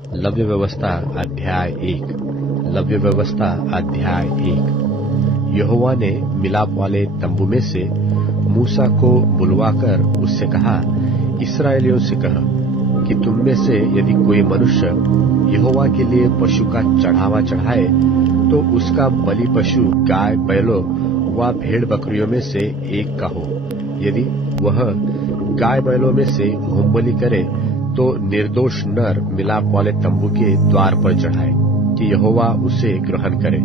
लव्य व्यवस्था अध्याय 1। लव्य व्यवस्था अध्याय 1। यहोवा ने मिलाप वाले तंबू में से मूसा को बुलवाकर उससे कहा, इस्राएलियों से कह कि तुम में से यदि कोई मनुष्य यहोवा के लिए पशु का चढ़ावा चढ़ाए, तो उसका बलि पशु गाय बैलों व भेड़ बकरियों में से एक का हो। यदि वह गाय बैलों में से होमबलि करे, तो निर्दोष नर मिलाप वाले तंबू के द्वार पर चढ़ाए कि यहोवा उसे ग्रहण करे,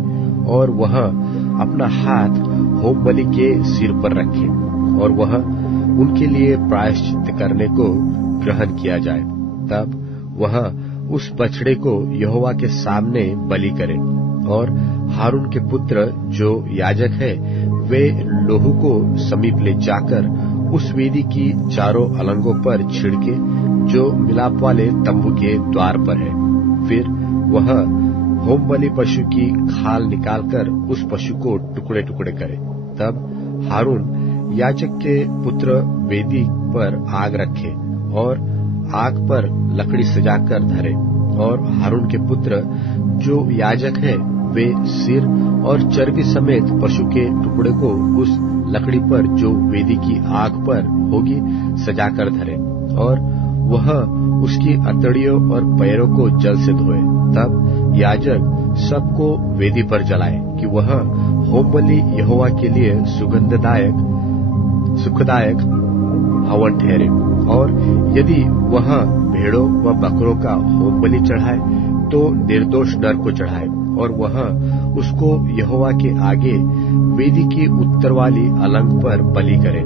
और वह अपना हाथ होमबलि के सिर पर रखे, और वह उनके लिए प्रायश्चित करने को ग्रहण किया जाए। तब वह उस बछड़े को यहोवा के सामने बलि करे, और हारून के पुत्र जो याजक है वे लोहू को समीप ले जाकर उस वेदी की चारों अलंगों पर छिड़के जो मिलाप वाले तंबू के द्वार पर है। फिर वह होमबलि पशु की खाल निकालकर उस पशु को टुकड़े टुकड़े करे। तब हारून याजक के पुत्र वेदी पर आग रखे और आग पर लकड़ी सजाकर धरे, और हारून के पुत्र जो याजक है वे सिर और चर्बी समेत पशु के टुकड़े को उस लकड़ी पर जो वेदी की आग पर होगी सजाकर धरे, और वह उसकी अतड़ियों और पैरों को जल से धोए। तब याजक सबको वेदी पर जलाए कि वह होमबलि यहोवा के लिए सुखदायक हवन ठहरे। और यदि वह भेड़ों व बकरों का होमबलि चढ़ाए, तो निर्दोष नर को चढ़ाए, और वह उसको यहोवा के आगे वेदी की उत्तर वाली अलंग पर बलि करे।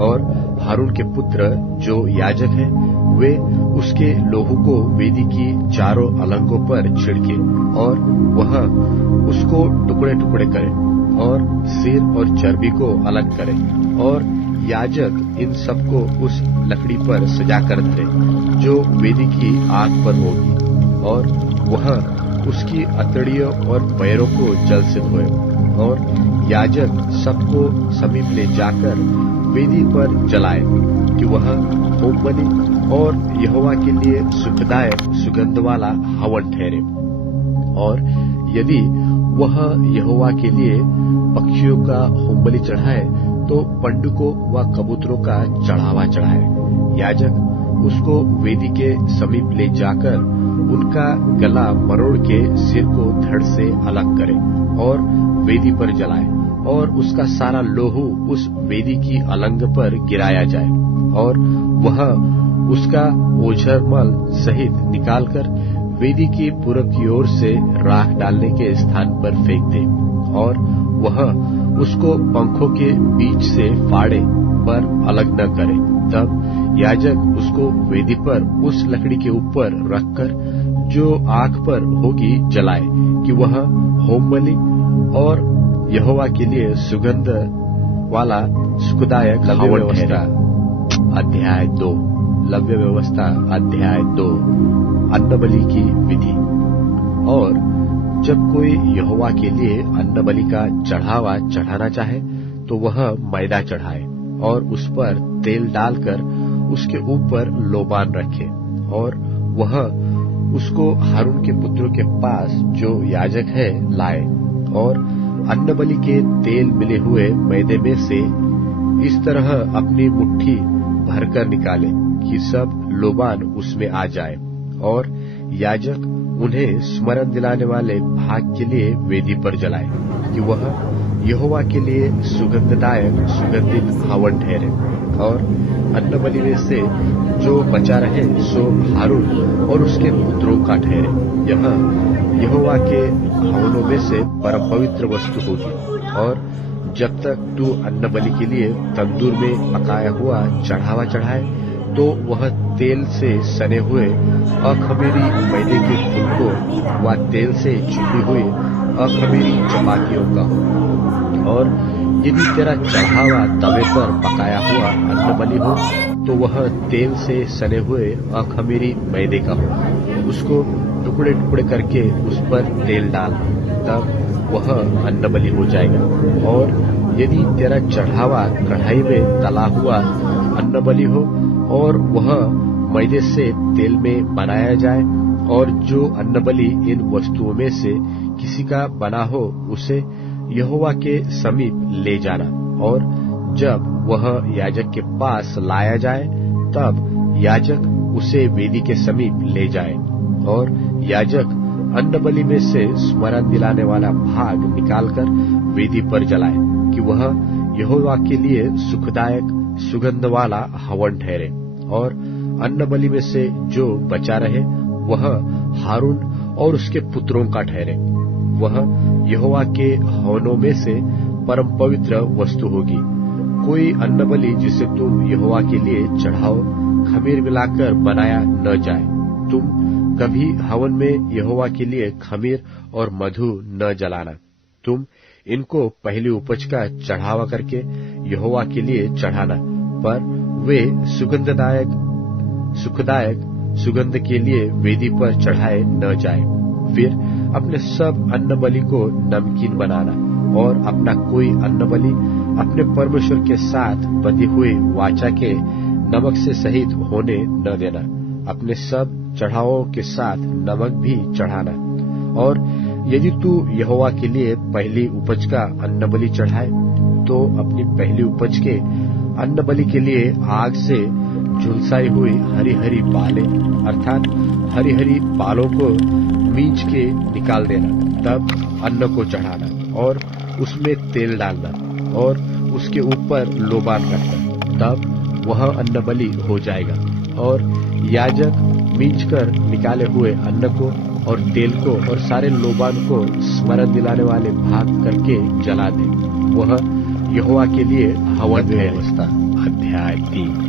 और हारून के पुत्र जो याजक है वे उसके लोहू को वेदी की चारों अलंगों पर छिड़के, और वह उसको टुकड़े टुकड़े करे और सिर और चर्बी को अलग करे, और याजक इन सबको उस लकड़ी पर सजाकर धरे जो वेदी की आग पर होगी, और वह उसकी अतड़ियों और पैरों को जल से धोए। और याजक सबको समीप ले जाकर वेदी पर जलाए कि वह होमबलि और यहोवा के लिए सुखदायक सुगंध वाला हवन ठहरे। और यदि वह यहोवा के लिए पक्षियों का होमबलि चढ़ाए, तो पंडुकों व कबूतरों का चढ़ावा चढ़ाए। याजक उसको वेदी के समीप ले जाकर उनका गला मरोड़ के सिर को धड़ से अलग करे और वेदी पर जलाए, और उसका सारा लोहू उस वेदी की अलंग पर गिराया जाए, और वह उसका ओझरमल सहित निकालकर वेदी की पूरब की ओर से राख डालने के स्थान पर फेंक दे, और वह उसको पंखों के बीच से फाड़े पर अलग न करे। तब याजक उसको वेदी पर उस लकड़ी के ऊपर रखकर जो आग पर होगी जलाए कि वह होमबलि और यहोवा के लिए सुगंध वाला सुखदायक हवन ठहरे। अध्याय 2। लव्य व्यवस्था अध्याय 2। अन्नबलि की विधि। और जब कोई यहोवा के लिए अन्नबलि का चढ़ावा चढ़ाना चाहे, तो वह मैदा चढ़ाए और उस पर तेल डालकर उसके ऊपर लोबान रखे, और वह उसको हारून के पुत्रों के पास जो याजक है लाए, और अन्नबलि के तेल मिले हुए मैदे में से इस तरह अपनी मुट्ठी भरकर निकाले कि सब लोबान उसमें आ जाए, और याजक उन्हें स्मरण दिलाने वाले भाग के लिए वेदी पर जलाए कि वह यहोवा के लिए सुगंधदायक सुगंधित हवन ठहरे। और अन्नबलि में से जो बचा रहे सो हारून और उसके पुत्रों का ठहरे। यह यहोवा के हवनों में से परम पवित्र वस्तु होगी। और जब तक तू अन्नबलि के लिए तंदूर में पकाया हुआ चढ़ावा चढ़ाए, तो वह तेल से सने हुए अखमीरी मैदे के फुलकों व तेल से चुनी हुई अखमीरी चपातियों का हो। और यदि तेरा चढ़ावा तवे पर पकाया हुआ अन्नबलि हो, तो वह तेल से सने हुए अखमीरी मैदे का हो। उसको टुकड़े टुकड़े करके उस पर तेल डाल, तब वह अन्नबलि हो जाएगा। और यदि तेरा चढ़ावा कढ़ाई में तला हुआ अन्नबलि हो, और वह मैदे से तेल में बनाया जाए, और जो अन्नबलि इन वस्तुओं में से किसी का बना हो उसे यहोवा के समीप ले जाना, और जब वह याजक के पास लाया जाए तब याजक उसे वेदी के समीप ले जाए, और याजक अन्नबलि में से स्मरण दिलाने वाला भाग निकालकर वेदी पर जलाए कि वह यहोवा के लिए सुखदायक सुगंध वाला हवन ठहरे। और अन्नबलि में से जो बचा रहे वह हारून और उसके पुत्रों का ठहरे। वह यहोवा के हवनों में से परम पवित्र वस्तु होगी। कोई अन्नबलि जिसे तुम यहोवा के लिए चढ़ाओ खमीर मिलाकर बनाया न जाए। तुम कभी हवन में यहोवा के लिए खमीर और मधु न जलाना। तुम इनको पहली उपज का चढ़ावा करके यहोवा के लिए चढ़ाना, पर वे सुखदायक सुगंध के लिए वेदी पर चढ़ाए न जाए। फिर अपने सब अन्नबलि को नमकीन बनाना, और अपना कोई अन्नबलि अपने परमेश्वर के साथ बंधी हुई वाचा के नमक से सहित होने न देना। अपने सब चढ़ावों के साथ नमक भी चढ़ाना। और यदि तू यहोवा के लिए पहली उपज का अन्नबलि चढ़ाए तो अपनी पहली उपज के अन्नबलि के लिए आग से झुलसाई हुई हरी हरी बालें अर्थात हरी हरी बालों को मींच के निकाल देना। तब अन्न को चढ़ाना और उसमें तेल डालना और उसके ऊपर लोबान रखना, तब वह अन्नबलि हो जाएगा। और याजक मींच कर निकाले हुए अन्न को और तेल को और सारे लोबान को स्मरण दिलाने वाले भाग करके जला दे। वह यहोवा के लिए हवन व्यवस्था अध्याय 3।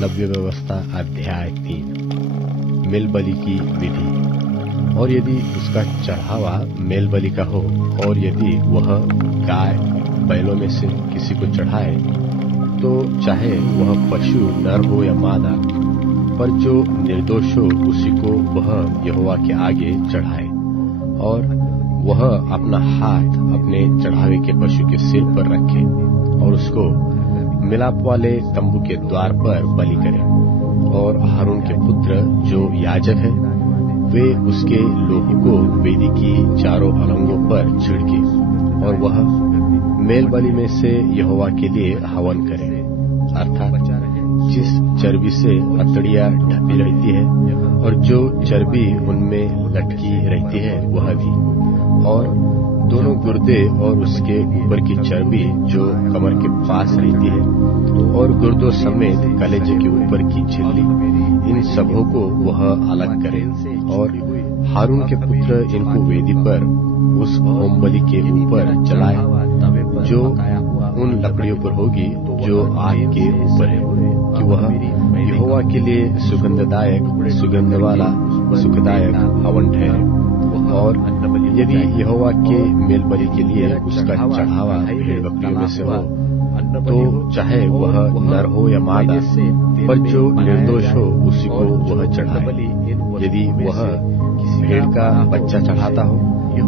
लव्य व्यवस्था अध्याय 3। मेल बलि की विधि। और यदि उसका चढ़ावा मेल बलि का हो और यदि वह गाय बैलों में से किसी को चढ़ाए तो चाहे वह पशु नर हो या मादा, पर जो निर्दोष हो उसी को वह यहोवा के आगे चढ़ाए। और वह अपना हाथ अपने चढ़ावे के पशु के सिर पर रखे और उसको मिलाप वाले तंबू के द्वार पर बलि करे। और हारून के पुत्र जो याजक है वे उसके लोहू को वेदी की चारों अलंगों पर छिड़के, और वह मेल बलि में से यहोवा के लिए हवन करे, अर्थात जिस चर्बी से अतड़ियां ढपी रहती है और जो चर्बी उनमें लटकी रहती है वह भी, और दोनों गुर्दे और उसके ऊपर की चर्बी जो कमर के पास रहती है और गुर्दों समेत कलेजे के ऊपर की झिल्ली, इन सबों को वह अलग करे। और हारून के पुत्र इनको वेदी पर उस होम बलि के ऊपर जलाए जो उन लकड़ियों पर होगी जो आग के ऊपर है, कि वह यहोवा के लिए सुगंध वाला सुखदायक हवन ठहरे। और यदि यहोवा के मेल बलि के लिए उसका चढ़ावा भेड़ बकरियों में से हो तो चाहे वह नर हो या मादा, पर जो निर्दोष हो उसी को वह चढ़ाए। यदि वह भेड़ का बच्चा चढ़ाता हो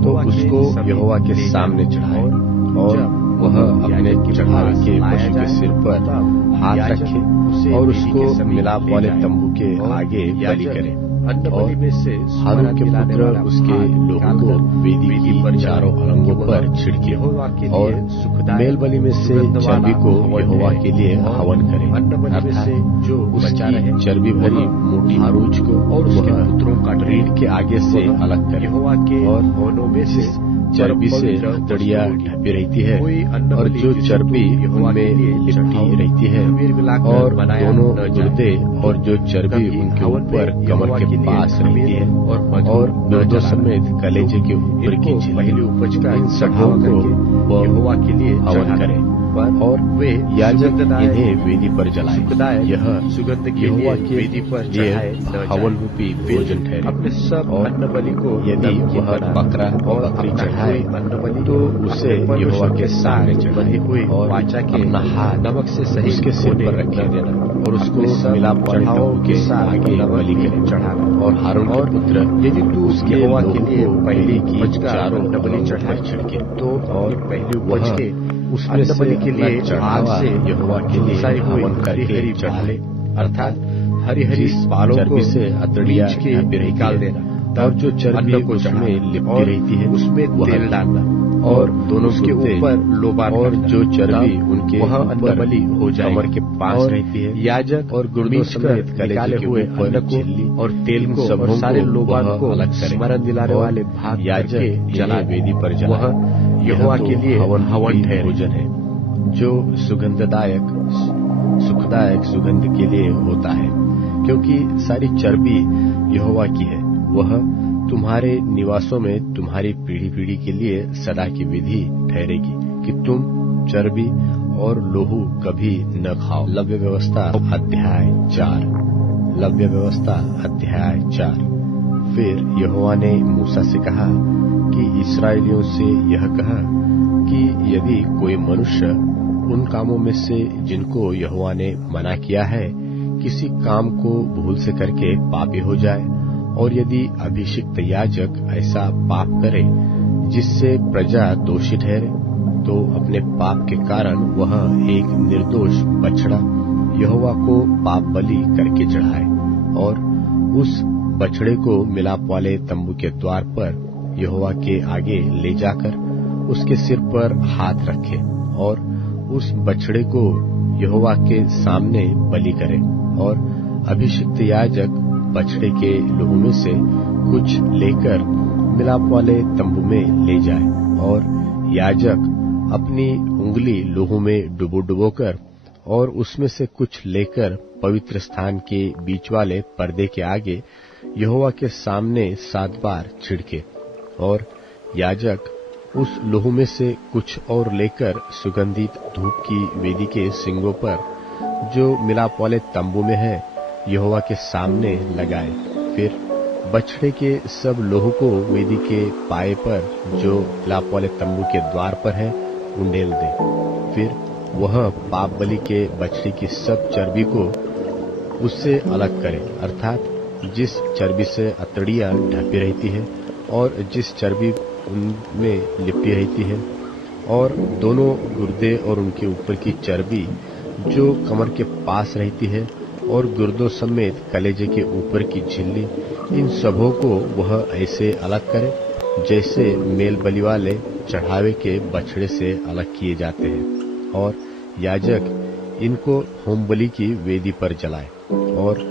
तो उसको यहोवा के सामने चढ़ाए, और वह अपने चढ़ावे के पशु के सिर पर हाथ रखे और उसको मिलाप वाले तंबू के आगे बलि करे। और हारून के पुत्र उसके लोगों को वेदी की चारों अलंगों पर छिड़के और मेल बलि में से चर्बी को यहोवा के लिए हवन करे, अर्थात जो उसकी चर्बी भरी मोटी आरूज को और उसके पुत्रों का रीढ़ के आगे से अलग करे। और होनों में से चर्बी से हथड़ियां ढपी रहती है और जो चर्बी उनमें लिपटी रहती है और दोनों गुर्दे और जो चर्बी उनके ऊपर कमर के पास रहती है और गुर्दों समेत कलेजे के ऊपर की पहली उपज का इन सबों को यहोवा के लिए हवन करे। और वे याजक इन्हें वेदी पर जलाए। यह सुगंध के लिए वेदी पर चढ़ाए हवन रूपी भोजन ठहरे। अपने सब अन्न बलि को यदि वह बकरा और बकरी चढ़ाए तो उसे यहोवा के सामने बंधी हुई वाचा के अपना हाथ नमक से सही उसके सिर पर रखे देना और उसको मिलाप चढ़ाओ के आगे बलि करे चढ़ाना। और हारून के पुत्र यदि तू उसके यहोवा के लिए पहली की चारों बलि चढ़ाए छिड़के तो और पहली उपज के उसमें बलि के लिए आग से यहोवा के लिए हवन करके चढ़ा ले, अर्थात हरी हरी बालों चर्बी से अतड़ियाँ नीच के ढपी रहती निकाल है, देना, और जो चर्बी अन्न को उसमें चढ़ाना लिपटी और रहती है उसमें वह तेल डालना और दोनों उसके गुर्दे ऊपर लोबान और करना, जो चर्बी तब उनके वह ऊपर अन्नबलि हो जाएगी। कमर के पास और रहती है, याजक और गुर्दों मींच कर समेत कलेजे निकाले के हुए ऊपर अन्न को झिल्ली और तेल इन को और सबों सारे को लोबान वह को अलग करे, स्मरण दिलाने और वाले भाग याजक करके जला इन्हें वेदी पर जलाए। वह यह यहोवा तो के लिए हवन हवन ठहरे। भोजन है जो सुखदायक सुगंध के लिए होता है, क्योंकि सारी चर्बी यहोवा की है। वह तुम्हारे निवासों में तुम्हारी पीढ़ी पीढ़ी के लिए सदा की विधि ठहरेगी कि तुम चर्बी और लोहू कभी न खाओ। लव्य व्यवस्था अध्याय 4। लव्य व्यवस्था अध्याय 4। फिर यहोवा ने मूसा से कहा कि इस्राएलियों से यह कहा कि यदि कोई मनुष्य उन कामों में से जिनको यहोवा ने मना किया है किसी काम को भूल से करके पापी हो जाए, और यदि अभिषिक्त याजक ऐसा पाप करे जिससे प्रजा दोषी ठहरे, तो अपने पाप के कारण वह एक निर्दोष बछड़ा यहोवा को पाप बलि करके चढ़ाए, और उस बछड़े को मिलाप वाले तंबू के द्वार पर यहोवा के आगे ले जाकर उसके सिर पर हाथ रखे, और उस बछड़े को यहोवा के सामने बलि करे, और अभिषिक्त याजक बछड़े के लहू में से कुछ लेकर मिलाप वाले तंबू में ले जाए, और याजक अपनी उंगली लहू में डुबो कर और उसमें से कुछ लेकर पवित्र स्थान के बीच वाले पर्दे के आगे यहोवा के सामने 7 बार छिड़के, और याजक उस लहू में से कुछ और लेकर सुगंधित धूप की वेदी के सिंगों पर जो मिलाप वाले तंबू में है यहोवा के सामने लगाए। फिर बछड़े के सब लोहू को वेदी के पाए पर जो मिलाप वाले तंबू के द्वार पर है उंडेल दे। फिर वह पाप बलि के बछड़े की सब चर्बी को उससे अलग करे, अर्थात जिस चर्बी से अतड़ियाँ ढपी रहती है और जिस चर्बी उनमें लिपटी रहती है, और दोनों गुर्दे और उनके ऊपर की चर्बी जो कमर के पास रहती है, और गुर्दों समेत कलेजे के ऊपर की झिल्ली, इन सबों को वह ऐसे अलग करे जैसे मेल बलि वाले चढ़ावे के बछड़े से अलग किए जाते हैं, और याजक इनको होम बलि की वेदी पर जलाए। और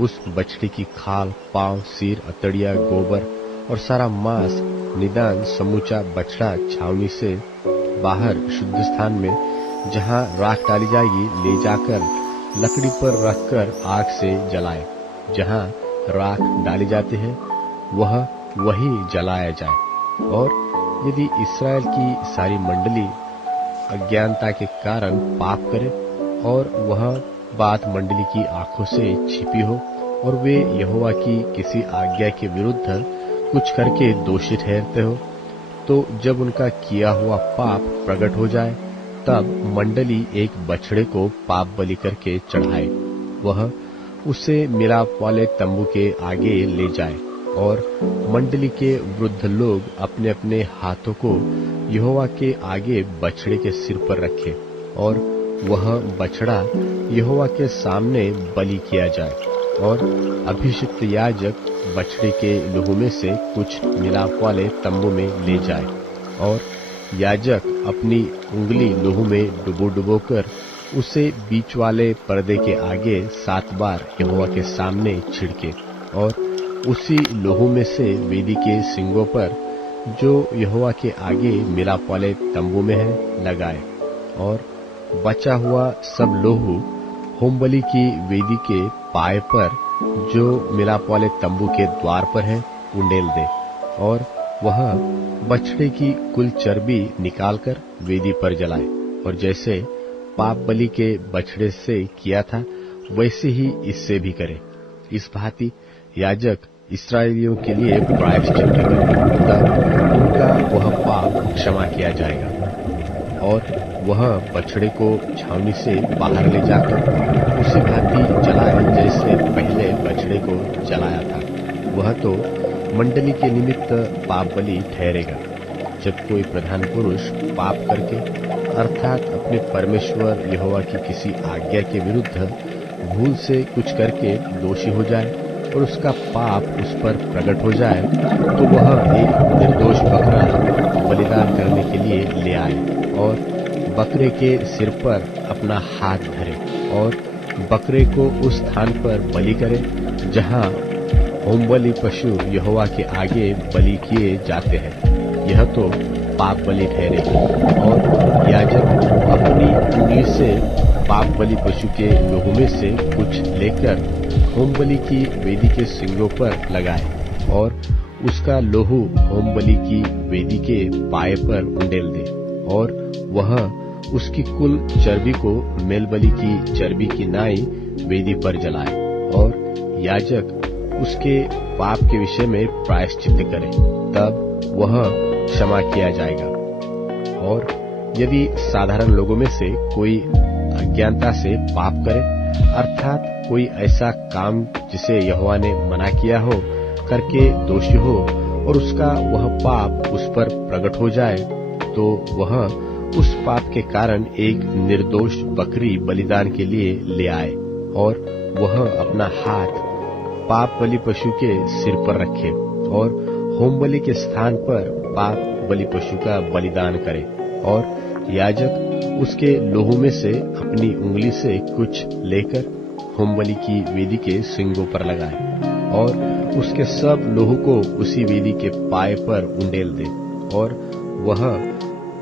उस बछड़े की खाल, पांव, सिर, अतड़िया, गोबर और सारा मांस निदान समूचा बछड़ा छावनी से बाहर शुद्ध स्थान में जहाँ राख डाली जाएगी ले जाकर लकड़ी पर रखकर आग से जलाए। जहाँ राख डाली जाती है वह वही जलाया जाए। और यदि इस्राएल की सारी मंडली अज्ञानता के कारण पाप करे और वह बात मंडली की आंखों से छिपी हो, और वे यहोवा की किसी आज्ञा के विरुद्ध कुछ करके दोषी ठहरते हो, तो जब उनका किया हुआ पाप प्रकट हो जाए तब मंडली एक बछड़े को पाप बलि करके चढ़ाए। वह उसे मिलाप वाले तंबू के आगे ले जाए, और मंडली के वृद्ध लोग अपने अपने हाथों को यहोवा के आगे बछड़े के सिर पर रखे, और वह बछड़ा यहोवा के सामने बलि किया जाए। और अभिषिक्त याजक बछड़े के लहू में से कुछ मिलाप वाले तंबू में ले जाए, और याजक अपनी उंगली लहू में डुबो कर उसे बीच वाले पर्दे के आगे 7 बार यहोवा के सामने छिड़के, और उसी लहू में से वेदी के सिंगों पर जो यहोवा के आगे मिलाप वाले तंबू में है लगाए। और बचा हुआ सब लोहू होमबलि की वेदी के पाए पर जो मिलाप वाले तंबू के द्वार पर है उंडेल दे, और वह बछड़े की कुल चर्बी निकालकर वेदी पर जलाए, और जैसे पाप बलि के बछड़े से किया था वैसे ही इससे भी करे। इस भांति याजक इस्राएलियों के लिए प्रायश्चित करे, तब उनका वह पाप क्षमा किया जाएगा। और वह बछड़े को छावनी से बाहर ले जाकर उसी भांति जलाए जैसे पहले बछड़े को जलाया था। वह तो मंडली के निमित्त पाप बलि ठहरेगा। जब कोई प्रधान पुरुष पाप करके अर्थात अपने परमेश्वर यहोवा की किसी आज्ञा के विरुद्ध भूल से कुछ करके दोषी हो जाए और उसका पाप उस पर प्रकट हो जाए, तो वह एक निर्दोष बकरा बलिदान करने के लिए ले आए और बकरे के सिर पर अपना हाथ धरे और बकरे को उस स्थान पर बलि करे जहां होमबलि पशु यहोवा के आगे बलि किए जाते हैं। यह तो पाप बलि ठहरेगी और याजक अपनी उंगली से पाप बलि पशु के लोहू में से कुछ लेकर होमबलि की वेदी के सिंगों पर लगाए और उसका लोहू होमबलि की वेदी के पाए पर उंडेल दे और वह उसकी कुल चर्बी को मेलबलि की चर्बी की नाई वेदी पर जलाए और याजक उसके पाप के विषय में प्रायश्चित करे, तब वह क्षमा किया जाएगा। और यदि साधारण लोगों में से कोई अज्ञानता से पाप करे, अर्थात कोई ऐसा काम जिसे यहोवा ने मना किया हो करके दोषी हो और उसका वह पाप उस पर प्रकट हो जाए, तो वह उस पाप के कारण एक निर्दोष बकरी बलिदान के लिए ले आए और वह अपना हाथ पाप बलि पशु के सिर पर रखे और होम बलि के स्थान पर पाप बलि पशु का बलिदान करे और याजक उसके लोहू में से अपनी उंगली से कुछ लेकर होम बलि की वेदी के सिंगों पर लगाए और उसके सब लोहू को उसी वेदी के पाए पर उंडेल दे और वह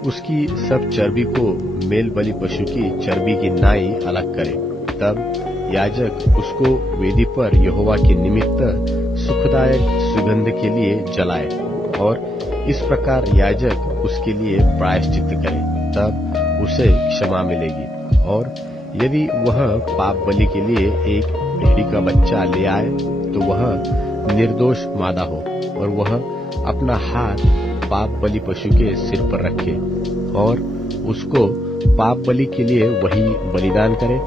उसकी सब चर्बी को मेल बलि पशु की चर्बी की नाई अलग करे। तब याजक उसको वेदी पर यहोवा के निमित्त सुखदायक सुगंध के लिए जलाए और इस प्रकार याजक उसके लिए प्रायश्चित करे, तब उसे क्षमा मिलेगी। और यदि वह पाप बलि के लिए एक भेड़ी का बच्चा ले आए, तो वह निर्दोष मादा हो और वह अपना हाथ पाप बलि पशु के सिर पर रखे और उसको पाप बलि के लिए वही बलिदान करे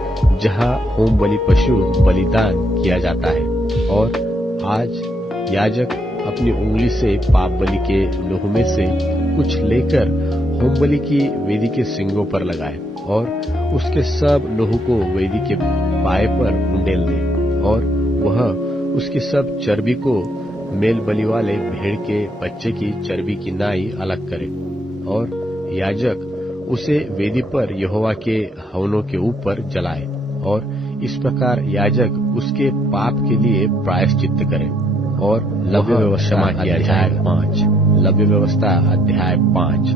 जहां होम बलि पशु बलिदान किया जाता है। और आज याजक अपनी उंगली से पाप बलि के लोहू में से कुछ लेकर होम बलि की वेदी के सिंगों पर लगाए और उसके सब लोहू को वेदी के पाए पर उंडेल दे और वह उसकी सब चर्बी को मेल बलि वाले भेड़ के बच्चे की चर्बी की नाई अलग करे और याजक उसे वेदी पर यहोवा के हवनों के ऊपर जलाए और इस प्रकार याजक उसके पाप के लिए प्रायश्चित करे और लव्य व्यवस्था अध्याय 5 लव्य व्यवस्था अध्याय 5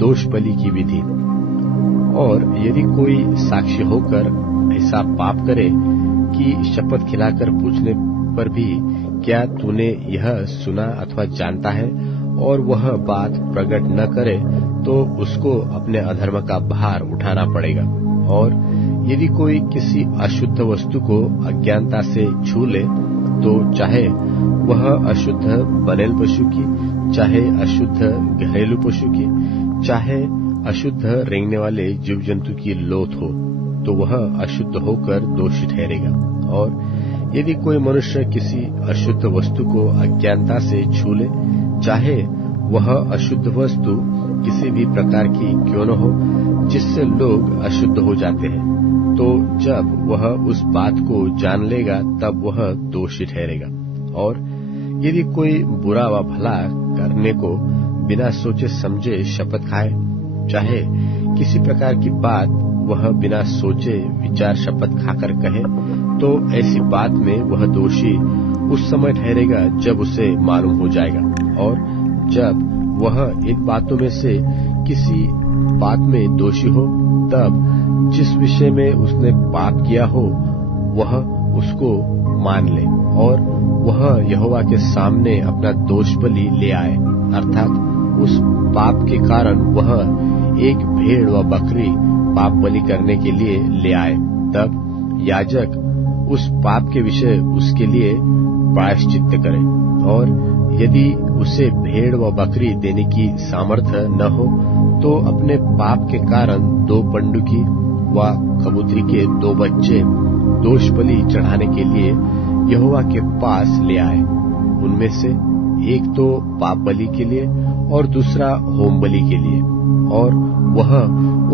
दोष बलि की विधि। और यदि कोई साक्षी होकर ऐसा पाप करे कि शपथ खिलाकर पूछने पर भी क्या तूने यह सुना अथवा जानता है, और वह बात प्रकट न करे, तो उसको अपने अधर्म का भार उठाना पड़ेगा। और यदि कोई किसी अशुद्ध वस्तु को अज्ञानता से छू ले, तो चाहे वह अशुद्ध बनेल पशु की, चाहे अशुद्ध घरेलू पशु की, चाहे अशुद्ध रेंगने वाले जीव जंतु की लोथ हो, तो वह अशुद्ध होकर दोषी ठहरेगा। और यदि कोई मनुष्य किसी अशुद्ध वस्तु को अज्ञानता से छू ले, चाहे वह अशुद्ध वस्तु किसी भी प्रकार की क्यों न हो जिससे लोग अशुद्ध हो जाते हैं, तो जब वह उस बात को जान लेगा तब वह दोषी ठहरेगा। और यदि कोई बुरा व भला करने को बिना सोचे समझे शपथ खाए, चाहे किसी प्रकार की बात वह बिना सोचे विचार शपथ खाकर कहे, तो ऐसी बात में वह दोषी उस समय ठहरेगा जब उसे मालूम हो जाएगा। और जब वह इन बातों में से किसी बात में दोषी हो, तब जिस विषय में उसने पाप किया हो वह उसको मान ले और वह यहोवा के सामने अपना दोष बलि ले आए, अर्थात उस पाप के कारण वह एक भेड़ व बकरी पाप बलि करने के लिए ले आए। तब याजक उस पाप के विषय उसके लिए प्रायश्चित करे। और यदि उसे भेड़ व बकरी देने की सामर्थ्य न हो, तो अपने पाप के कारण 2 पंडुकी व कबूतरी के 2 बच्चे दोष बलि चढ़ाने के लिए यहोवा के पास ले आए। उनमें से एक तो पाप बलि के लिए और दूसरा होम बलि के लिए, और वह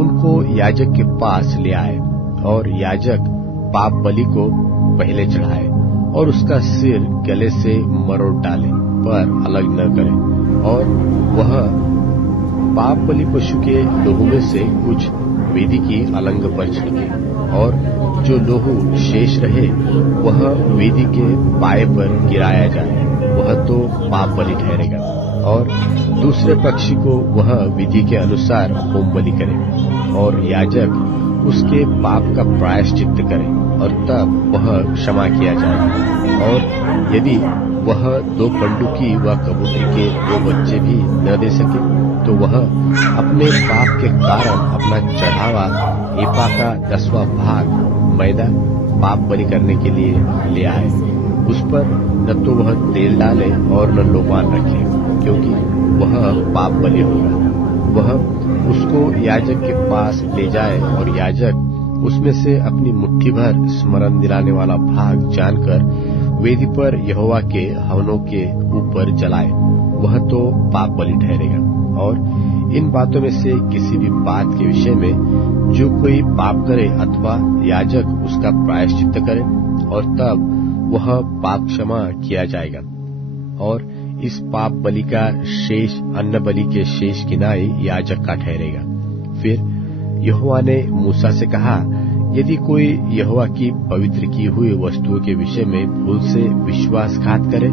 उनको याजक के पास ले आए। और याजक पाप बलि को पहले चढ़ाए और उसका सिर गले से मरोड़ डाले, पर अलग न करे, और वह पाप बलि पशु के लोहू में से कुछ वेदी की अलंग पर छिड़के, और जो लोहू शेष रहे वह वेदी के पाए पर गिराया जाए, वह तो पाप बलि ठहरेगा। और दूसरे पक्षी को वह विधि के अनुसार होम बलि करे, और याजक उसके पाप का प्रायश्चित्त करे, और तब वह क्षमा किया जाएगा। और यदि वह 2 पंडुकी व कबूतर के 2 बच्चे भी न दे सके, तो वह अपने पाप के कारण अपना चढ़ावा एपा का 10वां भाग मैदा पाप बलि करने के लिए ले आए। उस पर न तो वह तेल डाले और न लोबान रखे, क्योंकि वह पाप बलि होगा। वह उसको याजक के पास ले जाए, और याजक उसमें से अपनी मुट्ठी भर स्मरण दिलाने वाला भाग जानकर वेदी पर यहोवा के हवनों के ऊपर जलाए, वह तो पाप बलि ठहरेगा। और इन बातों में से किसी भी बात के विषय में जो कोई पाप करे अथवा याजक उसका प्रायश्चित्त करे, और तब वह पाप क्षमा किया जाएगा। और इस पाप बलि का शेष अन्न बलि के शेष किनाई याजक का ठहरेगा। फिर यहोवा ने मूसा से कहा, यदि कोई यहोवा की पवित्र की हुई वस्तुओं के विषय में भूल से विश्वासघात करे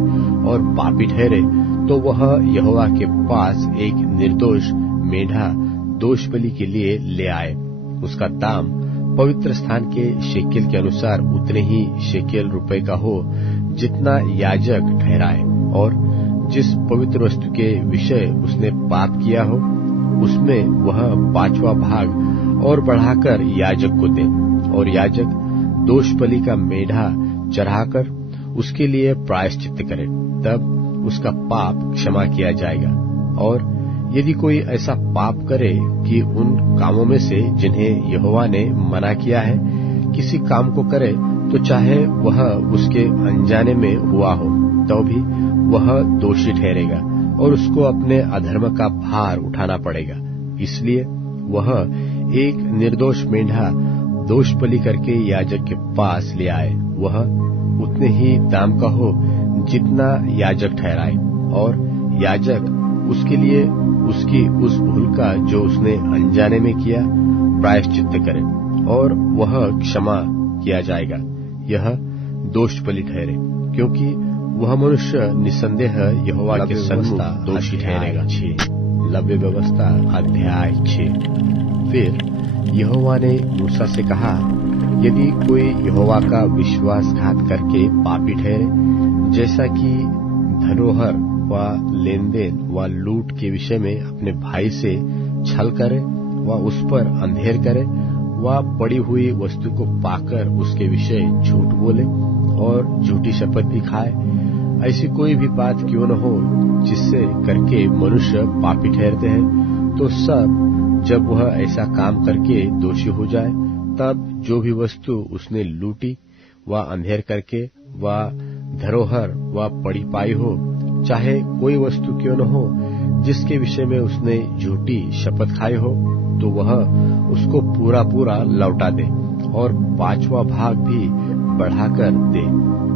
और पापी ठहरे, तो वह यहोवा के पास एक निर्दोष मेढ़ा दोष बलि के लिए ले आए। उसका दाम पवित्र स्थान के शेकेल के अनुसार उतने ही शेकेल रुपए का हो जितना याजक ठहराए, और जिस पवित्र वस्तु के विषय उसने पाप किया हो उसमें वह 5वां भाग और बढ़ाकर याजक को दे, और याजक दोष बलि का मेढ़ा चढ़ाकर उसके लिए प्रायश्चित्त करे, तब उसका पाप क्षमा किया जाएगा। और यदि कोई ऐसा पाप करे कि उन कामों में से जिन्हें यहोवा ने मना किया है किसी काम को करे, तो चाहे वह उसके अनजाने में हुआ हो, तो भी वह दोषी ठहरेगा और उसको अपने अधर्म का भार उठाना पड़ेगा। इसलिए वह एक निर्दोष मेढ़ा दोष बलि करके याजक के पास ले आए। वह उतने ही दाम का हो जितना याजक ठहराए, और याजक उसके लिए उसकी उस भूल का जो उसने अनजाने में किया प्रायश्चित्त करे, और वह क्षमा किया जाएगा। यह दोष बलि ठहरे, क्योंकि वह मनुष्य निसंदेह यहोवा के सम्मुख दोषी ठहरेगा। लव्य व्यवस्था अध्याय 6। फिर यहोवा ने मूसा से कहा, यदि कोई यहोवा का विश्वासघात करके पापी ठहरे, जैसा कि धरोहर व लेन देन व लूट के विषय में अपने भाई से छल करे व उस पर अंधेर करे, व पड़ी हुई वस्तु को पाकर उसके विषय झूठ बोले और झूठी शपथ भी खाए, ऐसी कोई भी बात क्यों न हो जिससे करके मनुष्य पापी ठहरते हैं, तो सब जब वह ऐसा काम करके दोषी हो जाए, तब जो भी वस्तु उसने लूटी व अंधेर करके व धरोहर व पड़ी पाई हो, चाहे कोई वस्तु क्यों न हो जिसके विषय में उसने झूठी शपथ खाई हो, तो वह उसको पूरा पूरा लौटा दे और 5वां भाग भी बढ़ाकर दे।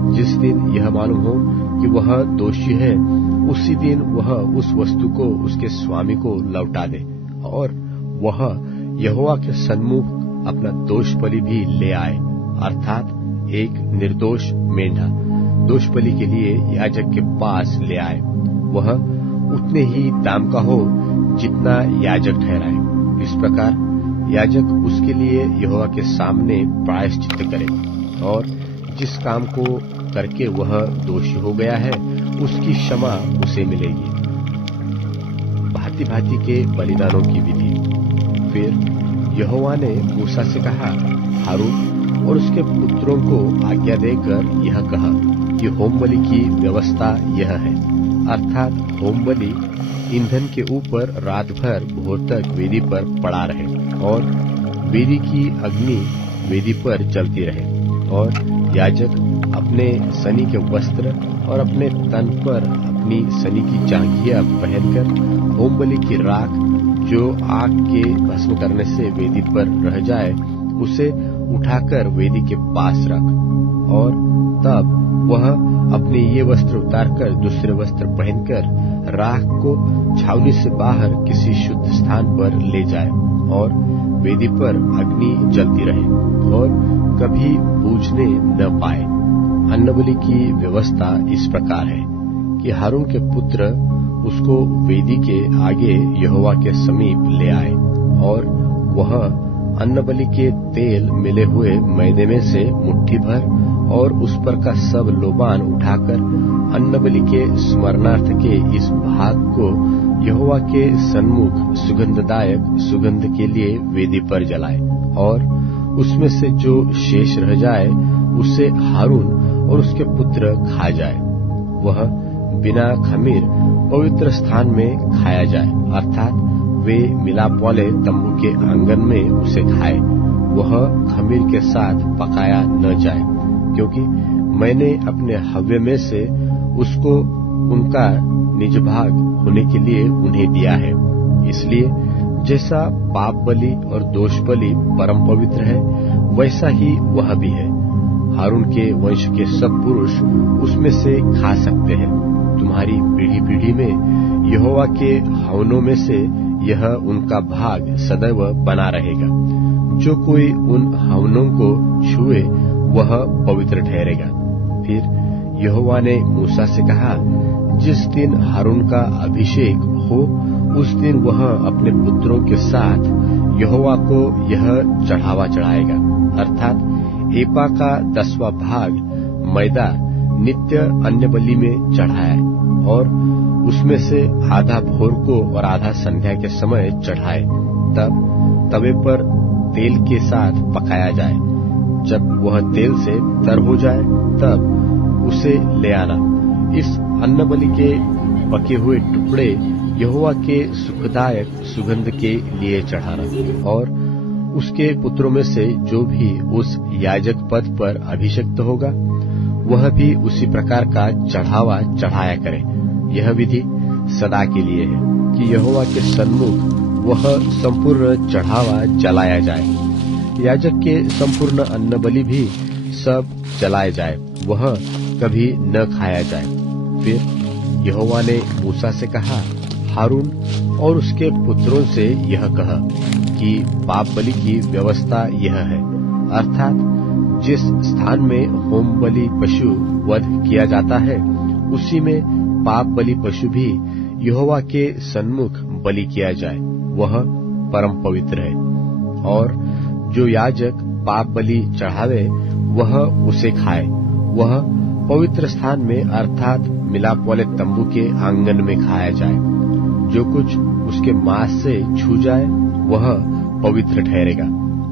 जिस दिन यह मालूम हो कि वह दोषी है, उसी दिन वह उस वस्तु को उसके स्वामी को लौटा दे, और वह यहोवा के सन्मुख अपना दोष बलि भी ले आए, अर्थात एक निर्दोष मेंढा दोष बलि के लिए याजक के पास ले आए। वह उतने ही दाम का हो जितना याजक ठहराए। इस प्रकार याजक उसके लिए यहोवा के सामने प्रायश्चित्त करे, और जिस काम को करके वह दोषी हो गया है उसकी क्षमा उसे मिलेगी। भांति भांति के बलिदानों की विधि। फिर यहोवा ने मूसा से कहा, हारून और उसके पुत्रों को आज्ञा देकर यह कहा कि होम बलि की व्यवस्था यह है, अर्थात होम बलि ईंधन के ऊपर रात भर भोर तक वेदी पर पड़ा रहे, और वेदी की अग्नि वेदी पर जलती रहे, और याजक अपने सनी के वस्त्र और अपने तन पर अपनी सनी की जांघिया पहनकर होम बलि की राख जो आग के भस्म करने से वेदी पर रह जाए, उसे उठाकर वेदी के पास रख। और तब वह अपने ये वस्त्र उतारकर दूसरे वस्त्र पहनकर राख को छावनी से बाहर किसी शुद्ध स्थान पर ले जाए और वेदी पर अग्नि जलती रहे और कभी बूझने न पाए। अन्नबलि की व्यवस्था इस प्रकार है कि हारून के पुत्र उसको वेदी के आगे यहोवा के समीप ले आए और वह अन्नबलि के तेल मिले हुए मैदे में से मुट्ठी भर और उस पर का सब लोबान उठाकर अन्नबलि के स्मरणार्थ के इस भाग को यहोवा के सन्मुख सुगंधदायक सुगंध के लिए वेदी पर जलाए और उसमें से जो शेष रह जाए उसे हारून और उसके पुत्र खा जाए। वह बिना खमीर पवित्र स्थान में खाया जाए, अर्थात वे मिलाप वाले तंबू के आंगन में उसे खाए। वह खमीर के साथ पकाया न जाए, क्योंकि मैंने अपने हव्य में से उसको उनका निज भाग होने के लिए उन्हें दिया है। इसलिए जैसा पाप बलि और दोष बलि परम पवित्र है, वैसा ही वह भी है। हारून के वंश के सब पुरुष उसमें से खा सकते हैं। तुम्हारी पीढ़ी पीढ़ी में यहोवा के हवनों में से यह उनका भाग सदैव बना रहेगा। जो कोई उन हवनों को छुए वह पवित्र ठहरेगा। फिर यहोवा ने मूसा से कहा, जिस दिन हारून का अभिषेक हो उस दिन वह अपने पुत्रों के साथ यहोवा को यह चढ़ावा चढ़ाएगा, अर्थात एपा का 10वां भाग मैदा नित्य अन्य बलि में चढ़ाए और उसमें से आधा भोर को और आधा संध्या के समय चढ़ाए। तब तवे पर तेल के साथ पकाया जाए। जब वह तेल से तर हो जाए तब उसे ले आना। इस अन्नबलि के पके हुए टुकड़े यहोवा के सुखदायक सुगंध के लिए चढ़ाना और उसके पुत्रों में से जो भी उस याजक पद पर अभिषिक्त होगा वह भी उसी प्रकार का चढ़ावा चढ़ाया करे। यह विधि सदा के लिए है कि यहोवा के सन्मुख वह संपूर्ण चढ़ावा जलाया जाए। याजक के संपूर्ण अन्नबलि भी सब जलाए जाए, वह कभी न खाया जाए। फिर यहोवा ने मूसा से कहा, हारून और उसके पुत्रों से यह कह कि पाप बलि की व्यवस्था यह है, अर्थात जिस स्थान में होम बलि पशु वध किया जाता है उसी में पाप बलि पशु भी यहोवा के सन्मुख बलि किया जाए, वह परम पवित्र है। और जो याजक पाप बलि चढ़ावे वह उसे खाए। वह पवित्र स्थान में अर्थात मिलाप वाले तंबू के आंगन में खाया जाए। जो कुछ उसके मांस से छू जाए वह पवित्र ठहरेगा।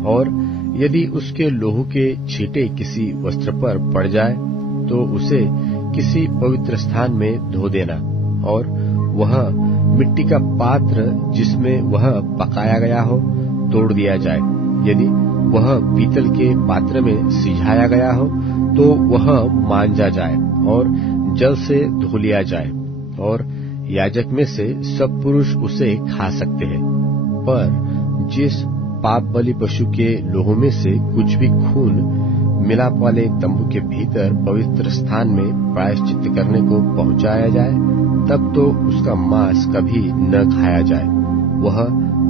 और यदि उसके लोहू के छींटे किसी वस्त्र पर पड़ जाए तो उसे किसी पवित्र स्थान में धो देना और वह मिट्टी का पात्र जिसमें वह पकाया गया हो तोड़ दिया जाए। यदि वह पीतल के पात्र में सिझाया गया हो तो वह मांजा जाए और जल से धो लिया जाए और याजक में से सब पुरुष उसे खा सकते हैं। पर जिस पाप बलि पशु के लोहू में से कुछ भी खून मिलाप वाले तंबू के भीतर पवित्र स्थान में प्रायश्चित करने को पहुंचाया जाए तब तो उसका मांस कभी न खाया जाए, वह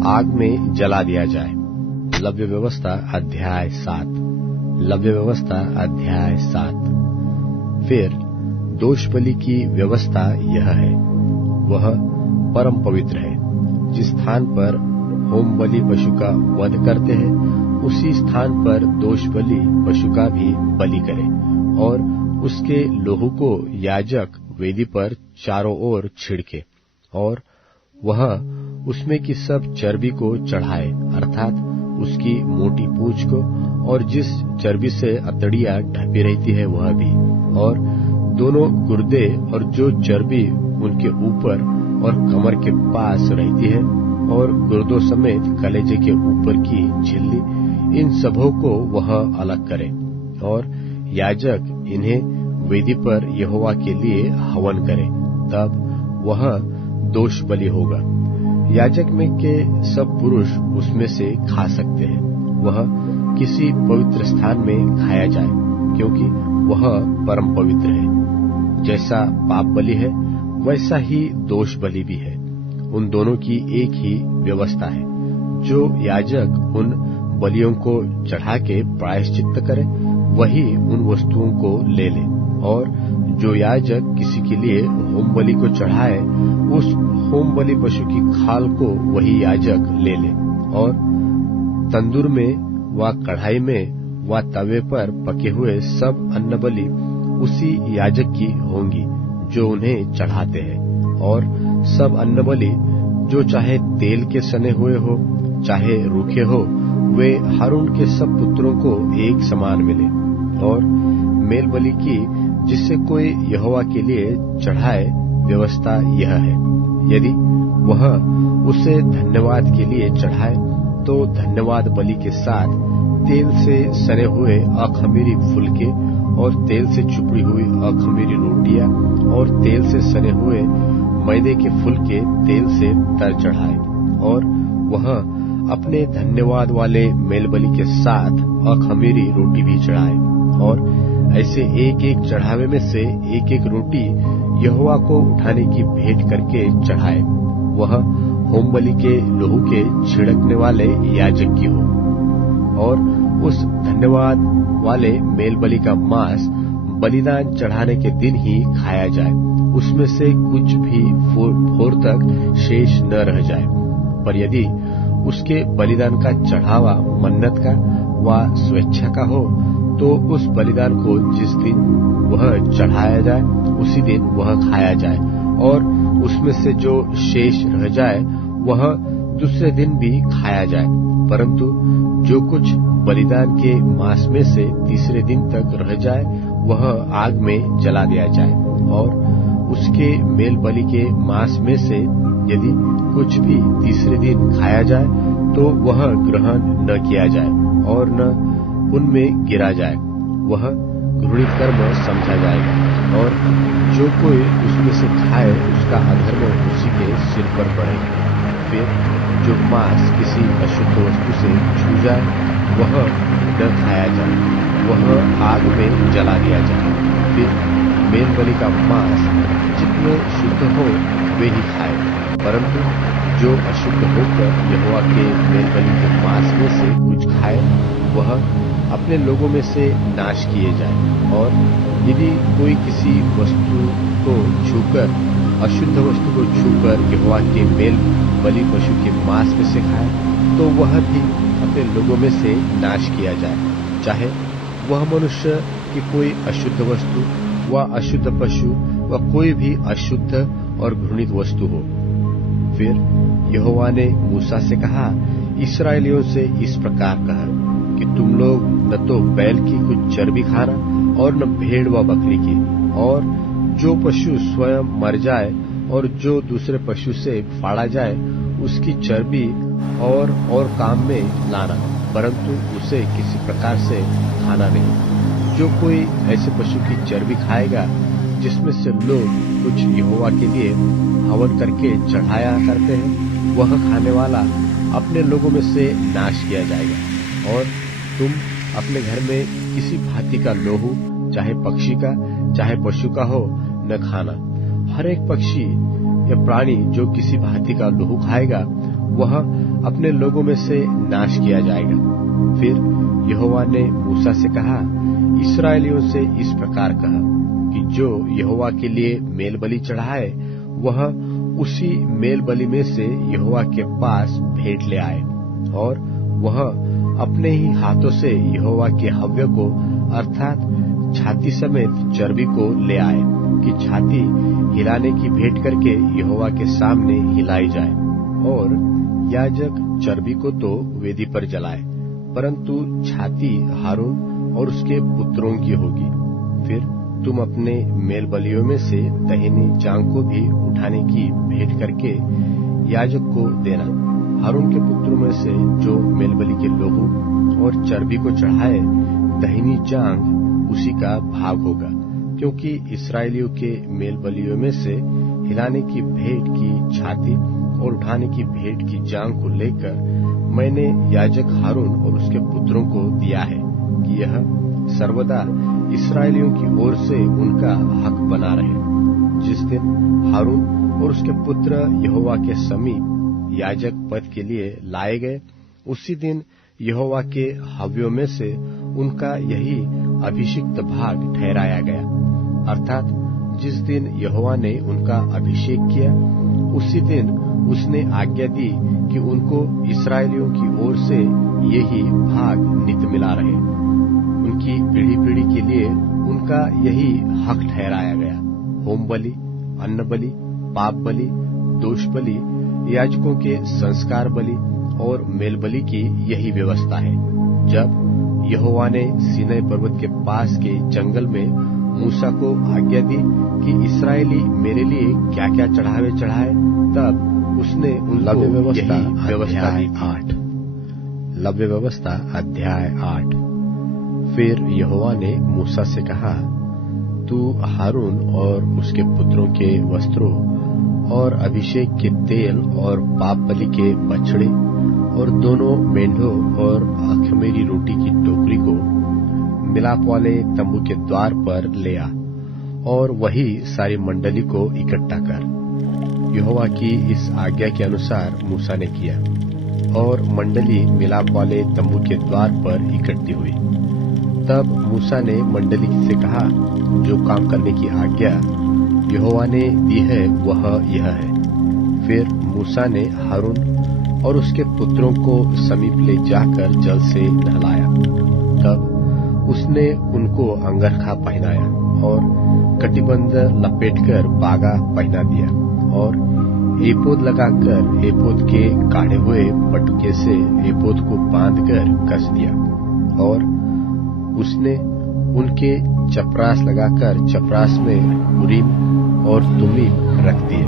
आग में जला दिया जाए। लव्य व्यवस्था अध्याय 7। लव्य व्यवस्था अध्याय 7। फिर दोष बलि की व्यवस्था यह है, वह परम पवित्र है। जिस स्थान पर होम बलि पशु का वध करते हैं उसी स्थान पर दोष बलि पशु का भी बलि करे और उसके लोहू को याजक वेदी पर चारों ओर छिड़के और वह उसमें की सब चर्बी को चढ़ाए, अर्थात उसकी मोटी पूंछ को और जिस चर्बी से अतड़ियां ढपी रहती है वह भी, और दोनों गुर्दे और जो चर्बी उनके ऊपर और कमर के पास रहती है और गुर्दों समेत कलेजे के ऊपर की झिल्ली, इन सबों को वह अलग करे और याजक इन्हें वेदी पर यहोवा के लिए हवन करे, तब वह दोष बलि होगा। याजक में के सब पुरुष उसमें से खा सकते हैं। वह किसी पवित्र स्थान में खाया जाए, क्योंकि वह परम पवित्र है। जैसा पाप बलि है वैसा ही दोष बलि भी है। उन दोनों की एक ही व्यवस्था है। जो याजक उन बलियों को चढ़ा के प्रायश्चित्त करे, वही उन वस्तुओं को ले ले, और जो याजक किसी के लिए होम बलि को चढ़ाए, उस होम बलि पशु की खाल को वही याजक ले ले, और तंदूर में व कढ़ाई में व तवे पर पके हुए सब अन्न बलि उसी याजक की होंगी जो उन्हें चढ़ाते हैं। और सब अन्न बलि जो चाहे तेल के सने हुए हो चाहे रूखे हो, वे हारून के सब पुत्रों को एक समान मिले। और मेल बलि की जिससे कोई यहोवा के लिए चढ़ाए व्यवस्था यह है, यदि वह उसे धन्यवाद के लिए चढ़ाए तो धन्यवाद बलि के साथ तेल से सने हुए अखमीरी फुलके और तेल से चुपड़ी हुई अखमीरी रोटियां और तेल से सने हुए मैदे के फुलके तेल से तर चढ़ाए। और वह अपने धन्यवाद वाले मेल बलि के साथ अखमीरी रोटी भी चढ़ाए, और ऐसे एक एक चढ़ावे में से एक एक रोटी यहोवा को उठाने की भेंट करके चढ़ाए। वह होम बलि के लोहू के छिड़कने वाले याजक की हो। और उस धन्यवाद वाले मेल बलि का मांस बलिदान चढ़ाने के दिन ही खाया जाए, उसमें से कुछ भी भोर तक शेष न रह जाए। पर यदि उसके बलिदान का चढ़ावा मन्नत का व स्वेच्छा का हो, तो उस बलिदान को जिस दिन वह चढ़ाया जाए उसी दिन वह खाया जाए, और उसमें से जो शेष रह जाए वह दूसरे दिन भी खाया जाए। परंतु जो कुछ बलिदान के मांस में से तीसरे दिन तक रह जाए वह आग में जला दिया जाए। और उसके मेल बलि के मांस में से यदि कुछ भी तीसरे दिन खाया जाए तो वह ग्रहण न किया जाए और न उनमें गिरा जाए, वह घृणित कर्म समझा जाएगा। और जो कोई उसमें से खाए उसका अधर्म उसी के सिर पर पड़ेगा। फिर जो मांस किसी अशुद्ध वस्तु से छू जाए वह न खाया जाए, वह आग में जला दिया जाए। फिर मेल बलि का मांस जितने शुद्ध हो वे ही खाए, परंतु जो अशुद्ध होकर यहोवा के मेल बलि के मांस में से कुछ खाए वह अपने लोगों में से नाश किए जाए। और यदि कोई किसी वस्तु को छूकर अशुद्ध वस्तु को छूकर यहोवा के मेल बलि पशु के मांस में से खाए तो वह भी अपने लोगों में से नाश किया जाए, चाहे वह मनुष्य की कोई अशुद्ध वस्तु व अशुद्ध पशु व कोई भी अशुद्ध और घृणित वस्तु हो। फिर यहोवा ने मूसा से कहा, इस्राएलियों से इस प्रकार कह कि तुम लोग न तो बैल की कुछ चर्बी खाना और न भेड़ व बकरी की, और जो पशु स्वयं मर जाए और जो दूसरे पशु से फाड़ा जाए उसकी चर्बी और काम में लाना, परंतु उसे किसी प्रकार से खाना नहीं। जो कोई ऐसे पशु की चर्बी खाएगा जिसमें से लोग कुछ यहोवा के लिए हवन करके चढ़ाया करते हैं, वह खाने वाला अपने लोगों में से नाश किया जाएगा। और तुम अपने घर में किसी भांति का लोहू, चाहे पक्षी का चाहे पशु का हो, न खाना। हर एक पक्षी या प्राणी जो किसी भांति का लोहू खाएगा वह अपने लोगों में से नाश किया जाएगा। फिर यहोवा ने मूसा से कहा, इस्राएलियों से इस प्रकार कहा कि जो यहोवा के लिए मेल बलि चढ़ाए वह उसी मेल बलि में से यहोवा के पास भेंट ले आए, और वह अपने ही हाथों से यहोवा के हव्य को अर्थात छाती समेत चर्बी को ले आए कि छाती हिलाने की भेंट करके यहोवा के सामने हिलाई जाए। और याजक चर्बी को तो वेदी पर जलाए, परंतु छाती हारून और उसके पुत्रों की होगी। फिर तुम अपने मेल बलियों में से दाहिनी जांघ को भी उठाने की भेंट करके याजक को देना। हारून के पुत्रों में से जो मेल बलि के लोहू और चर्बी को चढ़ाए, दाहिनी जांघ उसी का भाग होगा, क्योंकि इस्राएलियों के मेल बलियों में से हिलाने की भेंट की छाती और उठाने की भेंट की जांग को लेकर मैंने याजक हारून और उसके पुत्रों को दिया है कि यह सर्वदा इस्राएलियों की ओर से उनका हक बना रहे। जिस दिन हारून और उसके पुत्र यहोवा के समीप याजक पद के लिए लाए गए, उसी दिन यहोवा के हव्यों में से उनका यही अभिषिक्त भाग ठहराया गया। अर्थात जिस दिन यहोवा ने उनका अभिषेक किया, उसी दिन उसने आज्ञा दी कि उनको इस्राएलियों की ओर से यही भाग नित मिला रहे। उनकी पीढ़ी पीढ़ी के लिए उनका यही हक ठहराया गया। होम बलि, अन्न बलि, पाप बलि, दोष बलि, याजकों के संस्कार बलि और मेल बलि की यही व्यवस्था है। जब यहोवा ने सीनै पर्वत के पास के जंगल में मूसा को आज्ञा दी कि इस्राएली मेरे लिए क्या क्या चढ़ावे चढ़ाए, तब उसने उनको यही व्यवस्था दी। 8 लव्य व्यवस्था अध्याय 8। फिर यहोवा ने मूसा से कहा, तू हारून और उसके पुत्रों के वस्त्रों और अभिषेक के तेल और पाप बलि के बछड़े और दोनों मेंढों और अखमीरी रोटी की टोकरी को मिलाप वाले तंबू के द्वार पर ले आ और वही सारी मंडली को इकट्ठा कर। यहोवा की इस आज्ञा के अनुसार मूसा ने किया और मंडली मिलाप वाले तंबू के द्वार पर इकट्ठी हुई। तब मूसा ने मंडली से कहा, जो काम करने की आज्ञा यहोवा ने दी है वह यह है। फिर मूसा ने हारून और उसके पुत्रों को समीप ले जाकर जल से नहलाया। तब उसने उनको अंगरखा पहनाया और कटिबंध लपेटकर बागा पहना दिया और एपोद लगाकर एपोद के काढ़े हुए पटुके से एपोद को बांधकर कस दिया और उसने उनके चपरास लगाकर चपरास में उरीम और तुमीम रख दिए।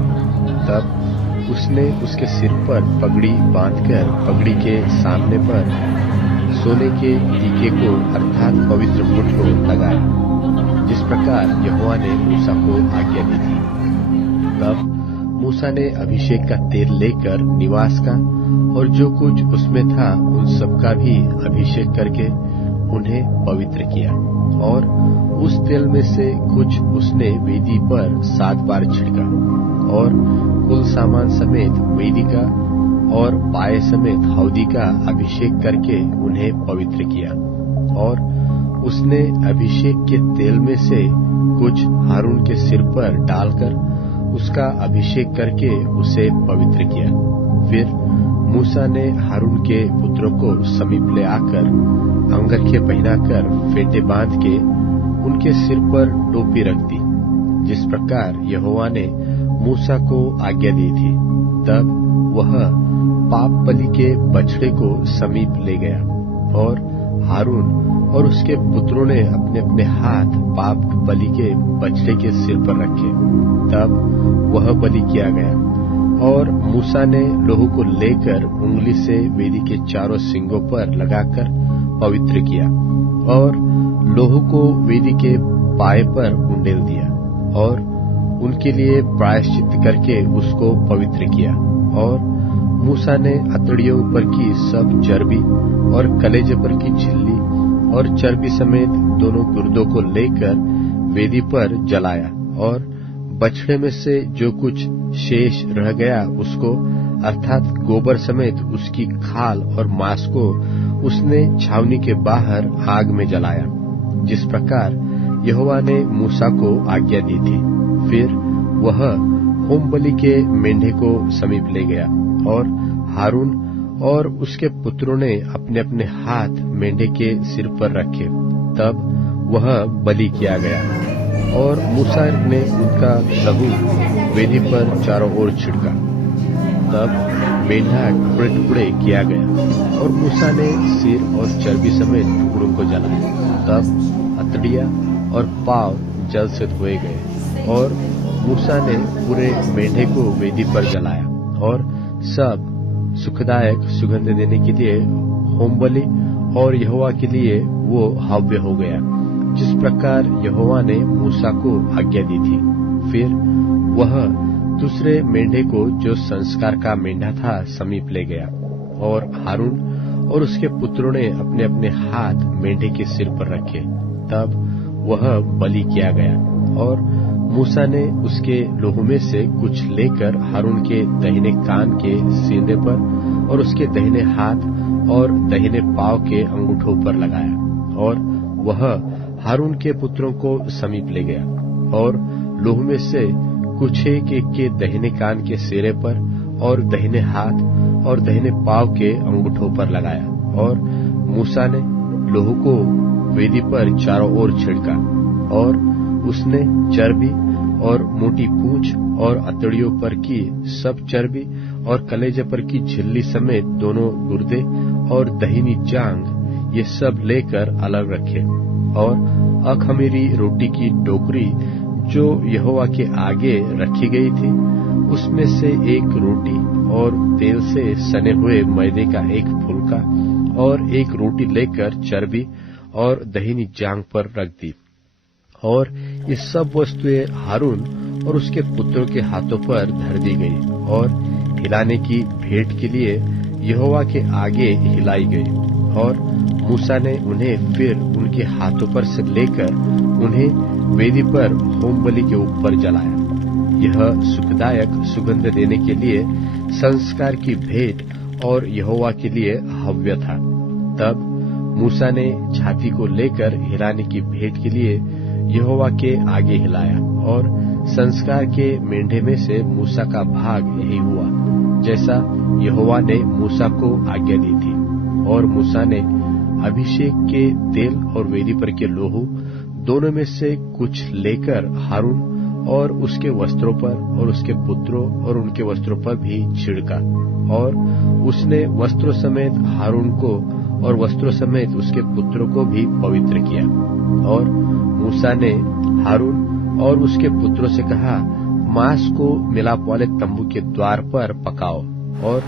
तब उसने उसके सिर पर पगड़ी बांधकर पगड़ी के सामने पर सोने के टीके को अर्थात पवित्र मुठ को लगाया, जिस प्रकार यहोवा ने मूसा को आज्ञा दी थी। तब मूसा ने अभिषेक का तेल लेकर निवास का और जो कुछ उसमें था उन सबका भी अभिषेक करके उन्हें पवित्र किया और उस तेल में से कुछ उसने वेदी पर 7 बार छिड़का और कुल सामान समेत वेदी का और पाए समेत हौदी का अभिषेक करके उन्हें पवित्र किया। और उसने अभिषेक के तेल में से कुछ हारून के सिर पर डालकर उसका अभिषेक करके उसे पवित्र किया। फिर मूसा ने हारून के पुत्रों को समीप ले आकर अंगरखे पहनाकर फेंटे बांध के उनके सिर पर टोपी रख दी, जिस प्रकार यहोवा ने मूसा को आज्ञा दी थी। तब वह पाप बलि के बछड़े को समीप ले गया और हारून और उसके पुत्रों ने अपने अपने हाथ पाप बलि के बछड़े के सिर पर रखे। तब वह बलि किया गया और मूसा ने लोहू को लेकर उंगली से वेदी के चारों सिंगों पर लगाकर पवित्र किया और लोहू को वेदी के पाए पर उंडेल दिया और उनके लिए प्रायश्चित करके उसको पवित्र किया। और मूसा ने हथड़ियों ऊपर की सब चर्बी और कलेजे पर की झिल्ली और चर्बी समेत दोनों गुर्दों को लेकर वेदी पर जलाया और बछड़े में से जो कुछ शेष रह गया उसको अर्थात गोबर समेत उसकी खाल और मांस को उसने छावनी के बाहर आग में जलाया, जिस प्रकार यहोवा ने मूसा को आज्ञा दी थी। फिर वह होम बलि के मेंढे को समीप ले गया और हारून और उसके पुत्रों ने अपने अपने हाथ मेंढे के सिर पर रखे। तब वह बलि किया गया और मूसा ने उनका लहू वेदी पर चारों ओर छिड़का। तब मेंढा टुकड़े टुकड़े किया गया और मूसा ने सिर और चर्बी समेत टुकड़ों को जलाया। तब हथड़ियां और पांव जल से धोए गए और मूसा ने पूरे मेंढे को वेदी पर जलाया और सब सुखदायक सुगंध देने के लिए होम बलि और यहोवा के लिए वो हव्य हो गया, जिस प्रकार यहोवा ने मूसा को आज्ञा दी थी। फिर वह दूसरे मेंढे को जो संस्कार का मेंढा था समीप ले गया, और हारून और उसके पुत्रों ने अपने अपने हाथ मेंढे के सिर पर रखे। तब वह बलि किया गया, और मूसा ने उसके लोहू में से कुछ लेकर हारून के दाहिने कान के सीने पर और उसके दाहिने हाथ और दाहिने पांव के अंगूठों पर लगाया, और वह हारून के पुत्रों को समीप ले गया और लोहू में से कुछ एक के दाहिने कान के सिरे पर और दाहिने हाथ और दाहिने पांव के अंगूठों पर लगाया, और मूसा ने लोहू को वेदी पर चारों ओर छिड़का, और उसने चर्बी और मोटी पूंछ और अतड़ियों पर की सब चर्बी और कलेजे पर की झिल्ली समेत दोनों गुर्दे और दाहिनी जांघ ये सब लेकर अलग रखे, और अखमीरी रोटी की टोकरी जो यहोवा के आगे रखी गई थी उसमें से एक रोटी और तेल से सने हुए मैदे का एक फुलका और एक रोटी लेकर चर्बी और दाहिनी जांघ पर रख दी, और ये सब वस्तुएं हारून और उसके पुत्रों के हाथों पर धर दी गई और हिलाने की भेंट के लिए यहोवा के आगे हिलाई गई, और मूसा ने उन्हें फिर उनके हाथों पर से लेकर उन्हें वेदी पर होम बलि के ऊपर जलाया। यह सुखदायक सुगंध देने के लिए संस्कार की भेंट और यहोवा के लिए हव्य था। तब मूसा ने छाती को लेकर हिलाने की भेंट के लिए यहोवा के आगे हिलाया, और संस्कार के मेंढे में से मूसा का भाग यही हुआ जैसा यहोवा ने मूसा को आज्ञा दी थी। और मूसा ने अभिषेक के तेल और वेदी पर के लोहू दोनों में से कुछ लेकर हारून और उसके वस्त्रों पर और उसके पुत्रों और उनके वस्त्रों पर भी छिड़का, और उसने वस्त्रों समेत हारून को और वस्त्रों समेत उसके पुत्रों को भी पवित्र किया। और मूसा ने हारून और उसके पुत्रों से कहा, मांस को मिलाप वाले तंबू के द्वार पर पकाओ, और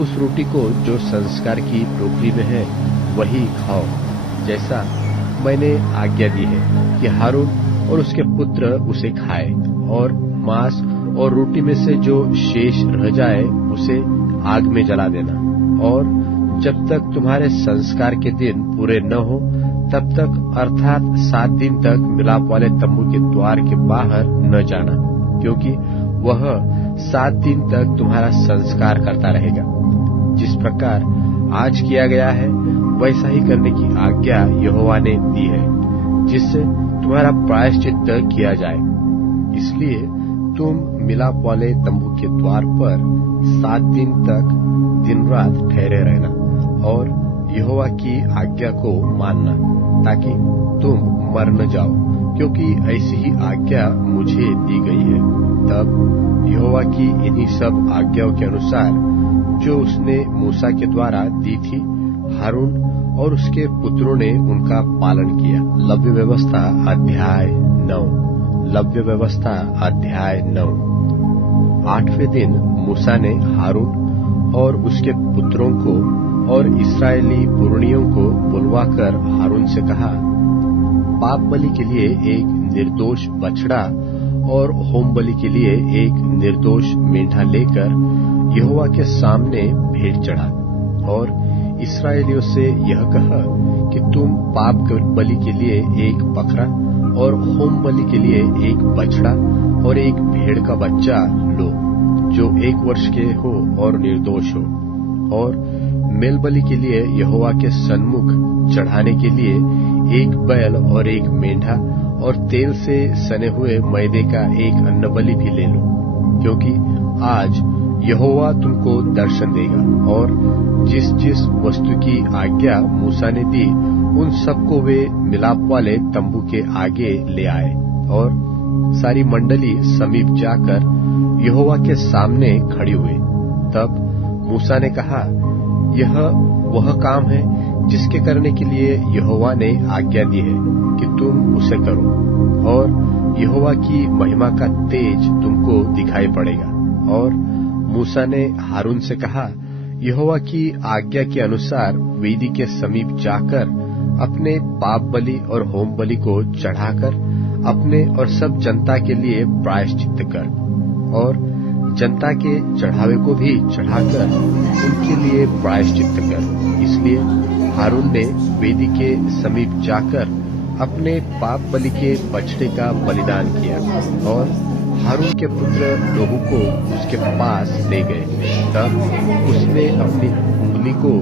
उस रोटी को जो संस्कार की टोकरी में है वही खाओ, जैसा मैंने आज्ञा दी है कि हारून और उसके पुत्र उसे खाए, और मांस और रोटी में से जो शेष रह जाए उसे आग में जला देना, और जब तक तुम्हारे संस्कार के दिन पूरे न हो तब तक अर्थात 7 दिन तक मिलाप वाले तंबू के द्वार के बाहर न जाना, क्योंकि वह 7 दिन तक तुम्हारा संस्कार करता रहेगा। जिस प्रकार आज किया गया है वैसा ही करने की आज्ञा यहोवा ने दी है, जिससे तुम्हारा प्रायश्चित किया जाए। इसलिए तुम मिलाप वाले तंबू के द्वार पर 7 दिन तक दिन रात ठहरे रहना और यहोवा की आज्ञा को मानना, ताकि तुम मर न जाओ, क्योंकि ऐसी ही आज्ञा मुझे दी गई है। तब यहोवा की इन्हीं सब आज्ञाओं के अनुसार जो उसने मूसा के द्वारा दी थी, हारून और उसके पुत्रों ने उनका पालन किया। लव्य व्यवस्था अध्याय 9। लव्य व्यवस्था अध्याय 9। 8वें दिन मूसा ने हारून और उसके पुत्रों को और इस्राएली पुरनियों को बुलवाकर हारून से कहा, पाप बलि के लिए एक निर्दोष बछड़ा और होम बलि के लिए एक निर्दोष मेंढा लेकर यहोवा के सामने भेंट चढ़ा, और इस्राएलियों से यह कहा कि तुम पाप बलि के लिए एक बकरा और होम बलि के लिए एक बछड़ा और एक भेड़ का बच्चा लो, जो 1 वर्ष के हो और निर्दोष हो, और मेल बलि के लिए यहोवा के सन्मुख चढ़ाने के लिए एक बैल और एक मेंढा और तेल से सने हुए मैदे का एक अन्न बलि भी ले लो, क्योंकि आज यहोवा तुमको दर्शन देगा। और जिस जिस वस्तु की आज्ञा मूसा ने दी उन सबको वे मिलाप वाले तंबू के आगे ले आए, और सारी मंडली समीप जाकर यहोवा के सामने खड़ी हुई। तब मूसा ने कहा, यह वह काम है जिसके करने के लिए यहोवा ने आज्ञा दी है कि तुम उसे करो, और यहोवा की महिमा का तेज तुमको दिखाई पड़ेगा। और मूसा ने हारून से कहा, यहोवा की आज्ञा के अनुसार वेदी के समीप जाकर अपने पाप बलि और होम बलि को चढ़ाकर अपने और सब जनता के लिए प्रायश्चित कर, और जनता के चढ़ावे को भी चढ़ाकर उनके लिए प्रायश्चित कर। इसलिए हारून ने वेदी के समीप जाकर अपने पाप बलि के बछड़े का बलिदान किया और हारून के पुत्र लोहू को उसके पास ले गए। तब उसने अपनी उंगली को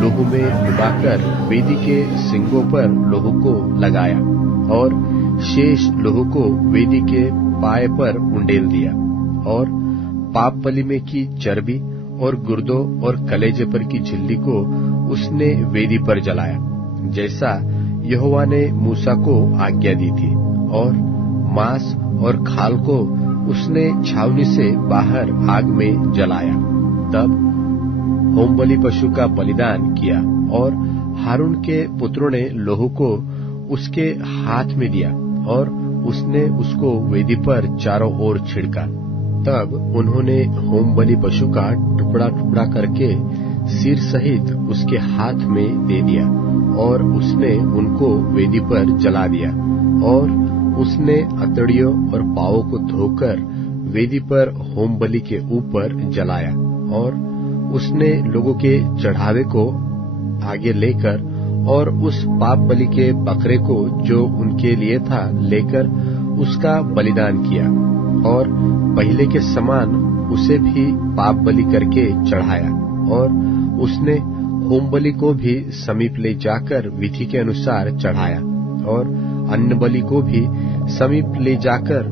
लोहू में डुबाकर वेदी के सिंगों पर लोहू को लगाया और शेष लोहू को वेदी के पाए पर उंडेल दिया और पाप बलि में की चर्बी और गुर्दों और कलेजे पर की झिल्ली को उसने वेदी पर जलाया, जैसा यहोवा ने मूसा को आज्ञा दी थी। और मांस और खाल को उसने छावनी से बाहर आग में जलाया। तब होमबलि पशु का बलिदान किया और हारून के पुत्रों ने लोहू को उसके हाथ में दिया और उसने उसको वेदी पर चारों ओर छिड़का। तब उन्होंने होमबलि पशु का टुकड़ा टुकड़ा करके सिर सहित उसके हाथ में दे दिया और उसने उनको वेदी पर जला दिया। और उसने अतड़ियों और पांवों को धोकर वेदी पर होमबलि के ऊपर जलाया और उसने लोगों के चढ़ावे को आगे लेकर और उस पाप बलि के बकरे को जो उनके लिए था लेकर उसका बलिदान किया और पहले के समान उसे भी पाप बलि करके चढ़ाया। और उसने होमबलि को भी समीप ले जाकर विधि के अनुसार चढ़ाया और अन्न बलि को भी समीप ले जाकर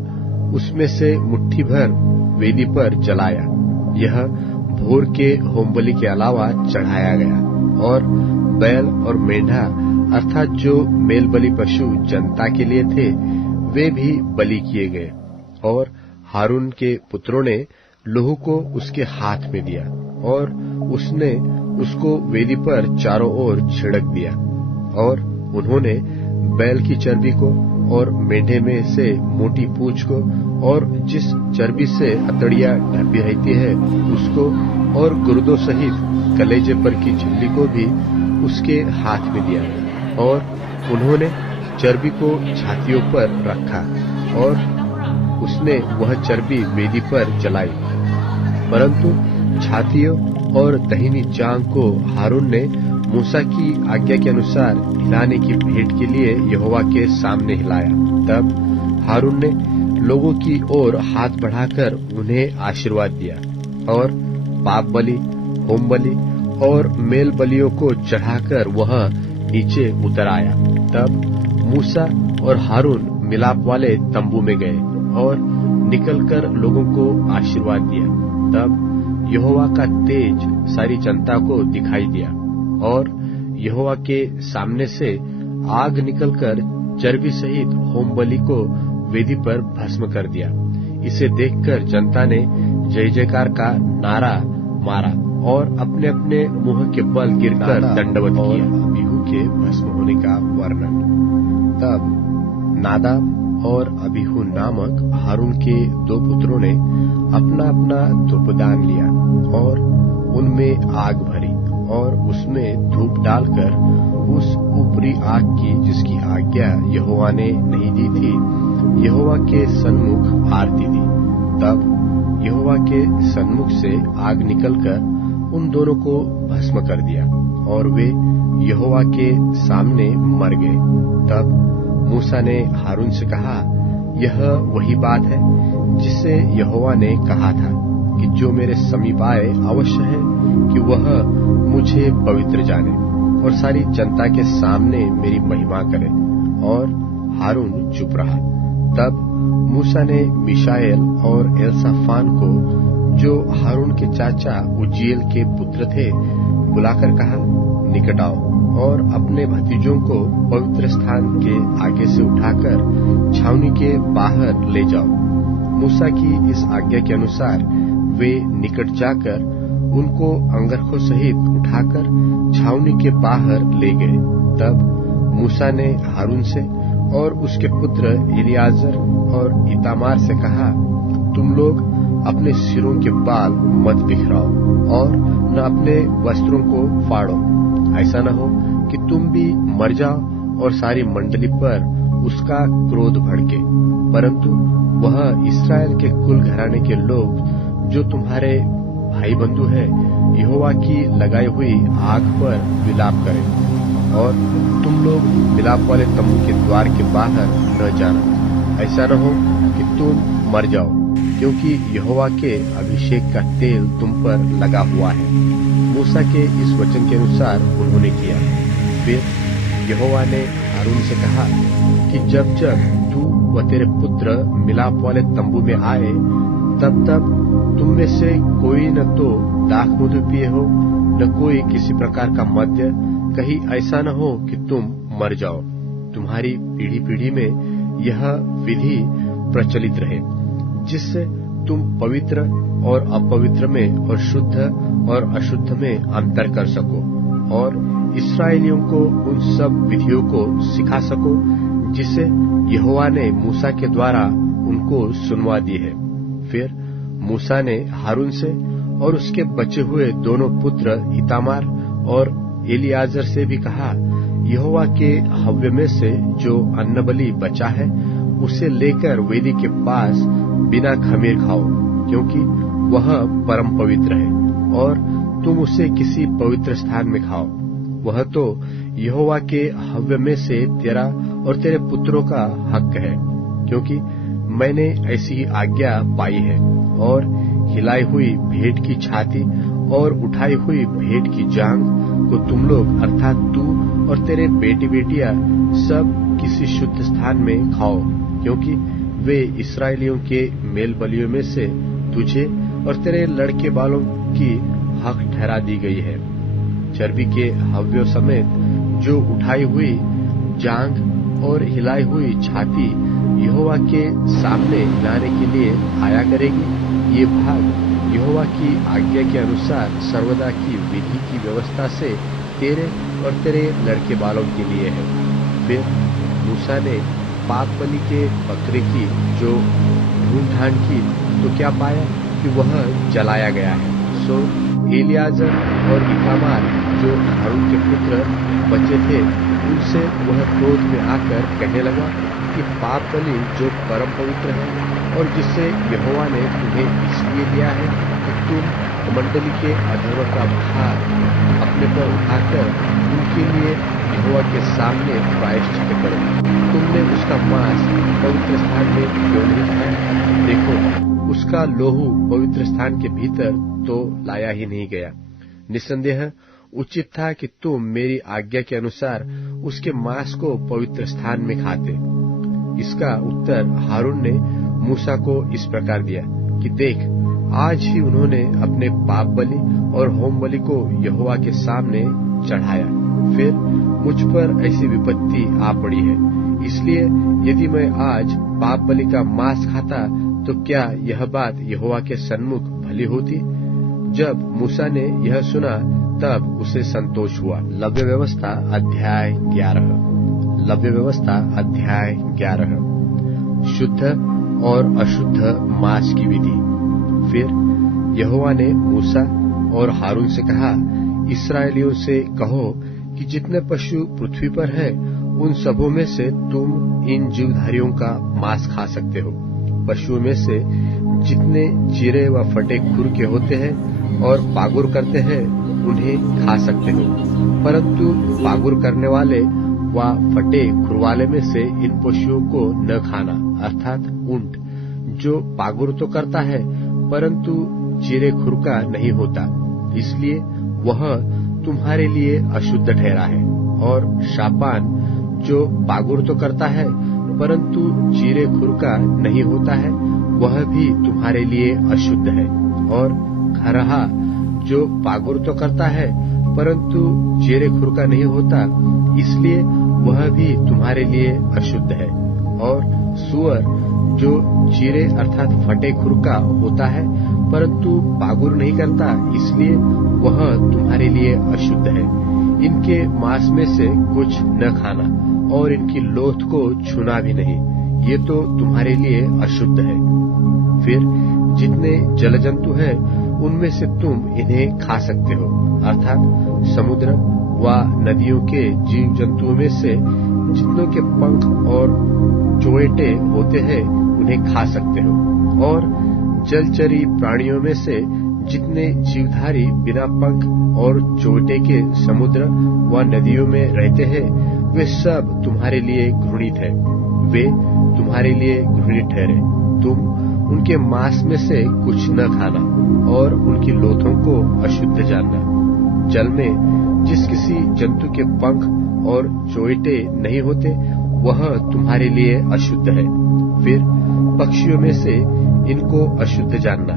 उसमें से मुट्ठी भर वेदी पर जलाया। यह भोर के होमबलि के अलावा चढ़ाया गया। और बैल और मेंढा अर्थात जो मेल बलि पशु जनता के लिए थे वे भी बलि किए गए। और हारून के पुत्रों ने लोहू को उसके हाथ में दिया और उसने उसको वेदी पर चारों ओर छिड़क दिया। और उन्होंने बैल की चर्बी को और मेंढे में से मोटी पूंछ को और जिस चर्बी से अतड़ियां ढपी रहती है उसको और गुर्दों सहित कलेजे पर की झिल्ली को भी उसके हाथ में दिया। और उन्होंने चर्बी को छातियों पर रखा और उसने वह चर्बी वेदी पर जलाई। परंतु छातियों और दहिनी जांघ को हारून ने मूसा की आज्ञा के अनुसार हिलाने की भेंट के लिए यहोवा के सामने हिलाया। तब हारून ने लोगों की ओर हाथ बढ़ाकर उन्हें आशीर्वाद दिया और पाप बलि, होम बलि और मेल बलियों को चढ़ाकर वह नीचे उतर आया। तब मूसा और हारून मिलाप वाले तंबू में गए और निकलकर लोगों को आशीर्वाद दिया। तब यहोवा का तेज सारी जनता को दिखाई दिया और यहोवा के सामने से आग निकलकर चर्बी सहित होम बलि को वेदी पर भस्म कर दिया। इसे देखकर जनता ने जय जयकार का नारा मारा और अपने अपने मुंह के बल गिरकर दंडवत किया। अबीहू के भस्म होने का वर्णन। तब नादाब और अबीहू नामक हारून के दो पुत्रों ने अपना अपना धूपदान लिया और उनमें आग भरी और उसमें धूप डालकर उस ऊपरी आग की जिसकी आज्ञा यहोवा ने नहीं दी थी यहोवा के सन्मुख आरती दी। तब यहोवा के सन्मुख से आग निकलकर उन दोनों को भस्म कर दिया और वे यहोवा के सामने मर गए। तब मूसा ने हारून से कहा, यह वही बात है जिसे यहोवा ने कहा था कि जो मेरे समीप आए अवश्य है कि वह मुझे पवित्र जाने और सारी जनता के सामने मेरी महिमा करे। और हारून चुप रहा। तब मूसा ने मिशाएल और एलसाफान को जो हारून के चाचा उज्जीएल के पुत्र थे बुलाकर कहा, निकट आओ और अपने भतीजों को पवित्र स्थान के आगे से उठाकर छावनी के बाहर ले जाओ। मूसा की इस आज्ञा के अनुसार वे निकट जाकर उनको अंगरखों सहित उठाकर छावनी के बाहर ले गए। तब मूसा ने हारून से और उसके पुत्र एलियाजर और इतामार से कहा, तुम लोग अपने सिरों के बाल मत बिखराओ और न अपने वस्त्रों को फाड़ो, ऐसा न हो कि तुम भी मर जाओ और सारी मंडली पर उसका क्रोध भड़के। परंतु वह इस्राएल के कुल घराने के लोग जो तुम्हारे भाई बंधु हैं यहोवा की लगाई हुई आग पर विलाप करें, और तुम लोग विलाप वाले तंबू के द्वार के बाहर न जाना। ऐसा न हो कि तुम मर जाओ, क्योंकि यहोवा के अभिषेक का तेल तुम पर लगा हुआ है। मूसा के इस वचन के अनुसार उन्होंने किया। फिर यहोवा ने हारून से कहा कि जब जब तू व तेरे पुत्र मिलाप वाले तंबू में आए, तब तब तुम में से कोई न तो दाख मधु पिए हो, न कोई किसी प्रकार का मद्य, कहीं ऐसा न हो कि तुम मर जाओ। तुम्हारी पीढ़ी पीढ़ी में यह विधि प्रचलित रहे, जिससे तुम पवित्र और अपवित्र में और शुद्ध और अशुद्ध में अंतर कर सको, और इस्राएलियों को उन सब विधियों को सिखा सको जिसे यहोवा ने मूसा के द्वारा उनको सुनवा दी है। फिर मूसा ने हारून से और उसके बचे हुए दोनों पुत्र इतामार और एलियाजर से भी कहा, यहोवा के हव्य में से जो अन्नबलि बचा है उसे लेकर वेदी के पास बिना खमीर खाओ, क्योंकि वह परम पवित्र है, और तुम उसे किसी पवित्र स्थान में खाओ। वह तो यहोवा के हव्य में से तेरा और तेरे पुत्रों का हक है, क्योंकि मैंने ऐसी आज्ञा पाई है। और हिलाई हुई भेंट की छाती और उठाई हुई भेंट की जांघ को तुम लोग अर्थात तू और तेरे बेटी बेटियां सब किसी शुद्ध स्थान में खाओ, क्योंकि वे इस्राएलियों के मेल बलियों में से तुझे और तेरे लड़के बालों की हक ठहरा दी गई है। चर्बी के हव्यों समेत जो उठाई हुई जांघ और हिलाई हुई छाती यहोवा के सामने लाने के लिए आया करेगी। ये भाग यहोवा की आज्ञा के अनुसार सर्वदा की विधि की व्यवस्था से तेरे और तेरे लड़के बालों के लिए है। फिर मूसा ने पाप बलि के बकरे की जो ढूंढ ढांड की तो क्या पाया कि वह जलाया गया है। सो एलियाजर और इतामार जो हारून के पुत्र बचे थे, उनसे वह क्रोध में आकर कहने लगा कि पाप बलि जो परम पवित्र है और जिससे यहोवा ने तुम्हें इसलिए दिया है कि तुम मंडली के अधर्म का भार अपने पर उठाकर उनके लिए यहोवा के सामने प्रायश्चित करो, तुमने उसका मांस पवित्र स्थान में क्यों नहीं खाया? देखो, उसका लोहू पवित्र स्थान के भीतर तो लाया ही नहीं गया। निसंदेह उचित था कि तुम मेरी आज्ञा के अनुसार उसके मांस को पवित्र स्थान में खाते। इसका उत्तर हारून ने मूसा को इस प्रकार दिया कि देख, आज ही उन्होंने अपने पाप बलि और होम बलि को यहोवा के सामने चढ़ाया, फिर मुझ पर ऐसी विपत्ति आ पड़ी है। इसलिए यदि मैं आज पाप बलि का मांस खाता तो क्या यह बात यहोवा के सन्मुख भली होती? जब मूसा ने यह सुना तब उसे संतोष हुआ। लव्य व्यवस्था अध्याय 11। लव्य व्यवस्था अध्याय 11। शुद्ध और अशुद्ध मांस की विधि। फिर यहोवा ने मूसा और हारून से कहा, इस्राएलियों से कहो कि जितने पशु पृथ्वी पर हैं, उन सबों में से तुम इन जीवधारियों का मांस खा सकते हो। पशुओं में से जितने चिरे व फटे खुर के होते हैं और पागुर करते हैं, उन्हें खा सकते हो, परंतु पागुर करने वाले व फटे खुर वाले में से इन पशुओं को न खाना, अर्थात ऊंट, जो पागुर तो करता है परंतु चिरे खुर का नहीं होता, इसलिए वह तुम्हारे लिए अशुद्ध ठहरा है। और शापान, जो पागुर तो करता है परंतु चिरे खुर का नहीं होता है, वह भी तुम्हारे लिए अशुद्ध है। और खरहा, जो पागुर तो करता है परंतु चिरे खुर का नहीं होता, इसलिए वह भी तुम्हारे लिए अशुद्ध है। और सुअर, जो चिरे अर्थात फटे खुर का होता है परंतु पागुर नहीं करता, इसलिए वह तुम्हारे लिए अशुद्ध है। इनके मांस में से कुछ न खाना और इनकी लोथ को छूना भी नहीं, ये तो तुम्हारे लिए अशुद्ध है। फिर जितने जल जंतु हैं, उनमें से तुम इन्हें खा सकते हो, अर्थात समुद्र व नदियों के जीव जंतुओं में से जितनों के पंख और चोएटे होते हैं, उन्हें खा सकते हो। और जलचरी प्राणियों में से जितने जीवधारी बिना पंख और चोटे के समुद्र व नदियों में रहते हैं, वे सब तुम्हारे लिए घृणित है। वे तुम्हारे लिए घृणित ठहरे। तुम उनके मांस में से कुछ न खाना और उनकी लोथों को अशुद्ध जानना। जल में जिस किसी जंतु के पंख और चोटे नहीं होते, वह तुम्हारे लिए अशुद्ध है। फिर पक्षियों में से इनको अशुद्ध जानना।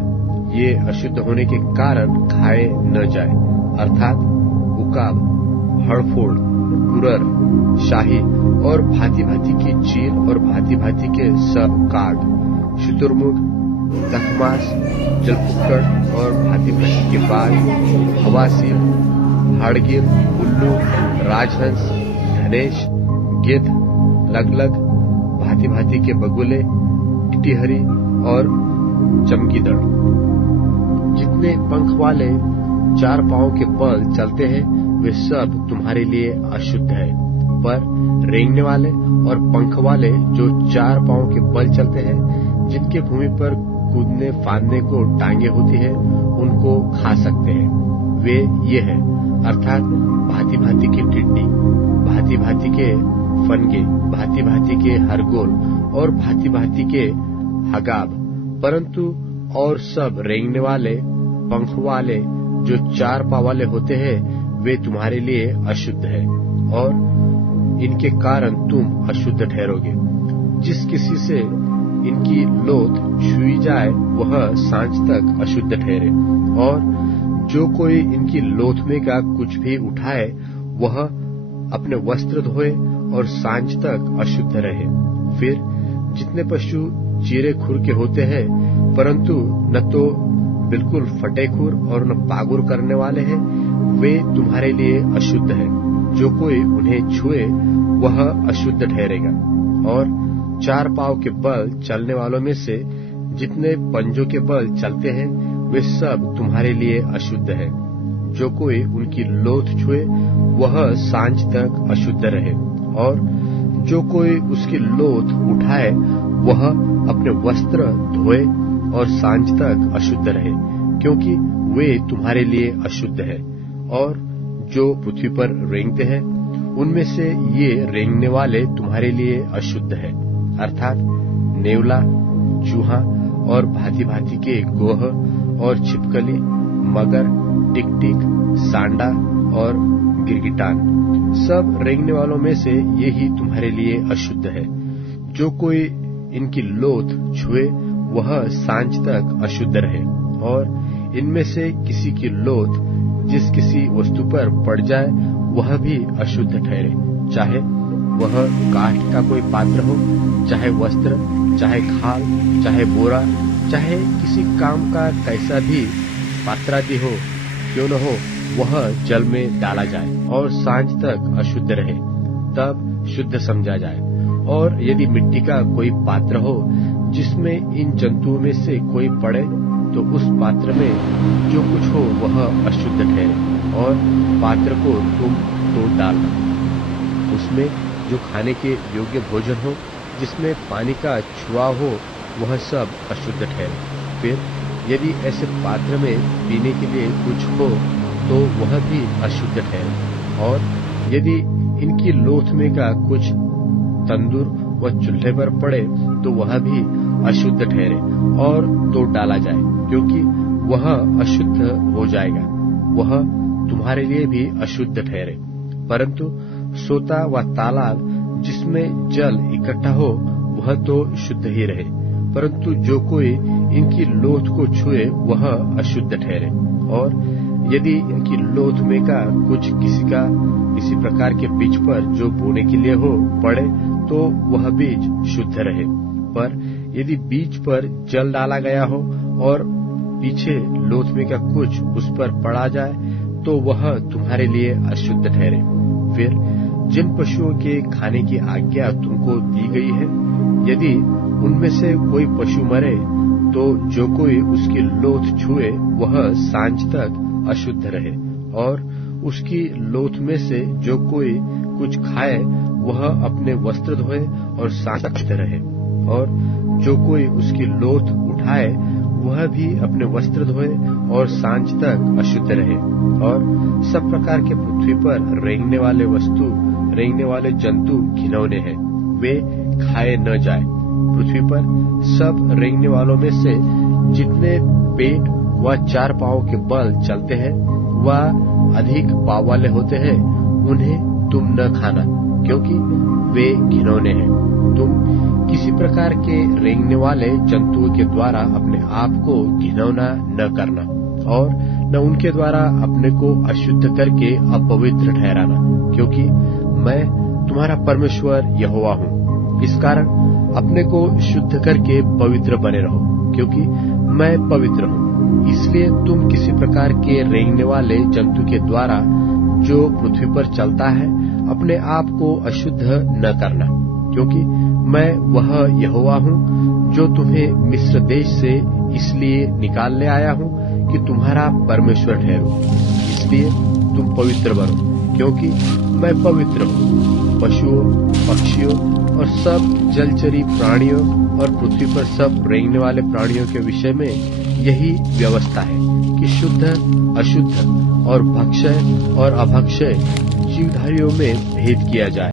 ये अशुद्ध होने के कारण खाए न जाए, अर्थात उकाब, हड़फोड़, गुरर, शाही और भांति भांति की चील और भांति भांति के सब काग, शुतुरमुर्ग, दखमास, जलकुक्कड़ और भांति भांति के बाज, हवासील, हाड़गिर, उल्लू, राजहंस, धनेश, गिद्ध, लगलग, भांति भांति के बगुले, टिटहरी और चमगीदड़। जितने पंख वाले 4 पांवों के बल चलते हैं, वे सब तुम्हारे लिए अशुद्ध है। पर रेंगने वाले और पंख वाले जो 4 पांवों के बल चलते हैं, जिनके भूमि पर कूदने फांदने को टांगे होती है, उनको खा सकते हैं। वे ये है, अर्थात भांति भांति की टिड्डी, भांति भांति के फनगे, भांति भांति के हरगोल और भांति भांति के हगाब। परंतु और सब रेंगने वाले पंख वाले जो 4 पांव वाले होते हैं, वे तुम्हारे लिए अशुद्ध है और इनके कारण तुम अशुद्ध ठहरोगे। जिस किसी से इनकी लोथ छुई जाए, वह सांझ तक अशुद्ध ठहरे, और जो कोई इनकी लोथ में का कुछ भी उठाए, वह अपने वस्त्र धोए और सांझ तक अशुद्ध रहे। फिर जितने पशु चीरे खुर के होते हैं, परंतु न तो बिल्कुल फटे खुर और न पागुर करने वाले हैं, वे तुम्हारे लिए अशुद्ध है। जो कोई उन्हें छुए, वह अशुद्ध ठहरेगा। और 4 पांव के बल चलने वालों में से जितने पंजों के बल चलते हैं, वे सब तुम्हारे लिए अशुद्ध है। जो कोई उनकी लोथ छुए, वह सांझ तक अशुद्ध रहे, और जो कोई उसकी लोथ उठाए, वह अपने वस्त्र धोए और सांझ तक अशुद्ध रहे, क्योंकि वे तुम्हारे लिए अशुद्ध है। और जो पृथ्वी पर रेंगते हैं, उनमें से ये रेंगने वाले तुम्हारे लिए अशुद्ध है, अर्थात नेवला, चूहा और भांति भांति के गोह और छिपकली, मगर, टिकटिक, सांडा और गिरगिटान। सब रेंगने वालों में से ये ही तुम्हारे लिए अशुद्ध है। जो कोई इनकी लोथ छुए, वह सांझ तक अशुद्ध रहे। और इनमें से किसी की लोथ जिस किसी वस्तु पर पड़ जाए, वह भी अशुद्ध ठहरे, चाहे वह काठ का कोई पात्र हो, चाहे वस्त्र, चाहे खाल, चाहे बोरा, चाहे किसी काम का कैसा भी पात्रादि हो, क्यों न हो, वह जल में डाला जाए और सांझ तक अशुद्ध रहे, तब शुद्ध समझा जाए। और यदि मिट्टी का कोई पात्र हो, जिसमें इन जंतुओं में से कोई पड़े, तो उस पात्र में जो कुछ हो वह अशुद्ध ठहरे, और पात्र को तुम तोड़ डालना। उसमें जो खाने के योग्य भोजन हो, जिसमें पानी का छुआव हो, वह सब अशुद्ध ठहरे। फिर यदि ऐसे पात्र में पीने के लिए कुछ हो, तो वह भी अशुद्ध ठहरे। और यदि इनकी लोथ में का कुछ तंदूर व चूल्हे पर पड़े, तो वह भी अशुद्ध ठहरे और तोड़ डाला जाए, क्योंकि वह अशुद्ध हो जाएगा, वह तुम्हारे लिए भी अशुद्ध ठहरे। परंतु सोता व तालाब जिसमें जल इकट्ठा हो, वह तो शुद्ध ही रहे, परंतु जो कोई इनकी लोथ को छुए, वह अशुद्ध ठहरे। और यदि इनकी लोथ में का कुछ किसी प्रकार के बीज पर जो बोने के लिए हो पड़े, तो वह बीज शुद्ध रहे। पर यदि बीज पर जल डाला गया हो और पीछे लोथ में का कुछ उस पर पड़ा जाए, तो वह तुम्हारे लिए अशुद्ध ठहरे। फिर जिन पशुओं के खाने की आज्ञा तुमको दी गई है, यदि उनमें से कोई पशु मरे, तो जो कोई उसकी लोथ छुए, वह सांझ तक अशुद्ध रहे। और उसकी लोथ में से जो कोई कुछ खाए, वह अपने वस्त्र धोए और सांझ तक रहे। और जो कोई उसकी लोथ उठाए, वह भी अपने वस्त्र धोए और सांझ तक अशुद्ध रहे। और सब प्रकार के पृथ्वी पर रेंगने वाले वस्तु, रेंगने वाले जंतु घिनौने हैं, वे खाए न जाए। पृथ्वी पर सब रेंगने वालों में से जितने पेट व 4 पांव के बल चलते हैं व अधिक पांव वाले होते हैं, उन्हें तुम न खाना, क्योंकि वे घिनौने हैं। तुम किसी प्रकार के रेंगने वाले जंतुओं के द्वारा अपने आप को घिनौना न करना, और न उनके द्वारा अपने को अशुद्ध करके अपवित्र ठहराना, क्योंकि मैं तुम्हारा परमेश्वर यहोवा हूँ। इस कारण अपने को शुद्ध करके पवित्र बने रहो, क्योंकि मैं पवित्र हूँ। इसलिए तुम किसी प्रकार के रेंगने वाले जंतु के द्वारा जो पृथ्वी पर चलता है अपने आप को अशुद्ध न करना, क्योंकि मैं वह यहोवा हूँ जो तुम्हें मिस्र देश से इसलिए निकाल ले आया हूँ कि तुम्हारा परमेश्वर ठहरूं। इसलिए तुम पवित्र बनो, क्योंकि मैं पवित्र हूँ। पशुओं, पक्षियों और सब जलचरी प्राणियों और पृथ्वी पर सब रेंगने वाले प्राणियों के विषय में यही व्यवस्था है कि शुद्ध, अशुद्ध और भक्षय और अभक्षय जीवधारियों में भेद किया जाए।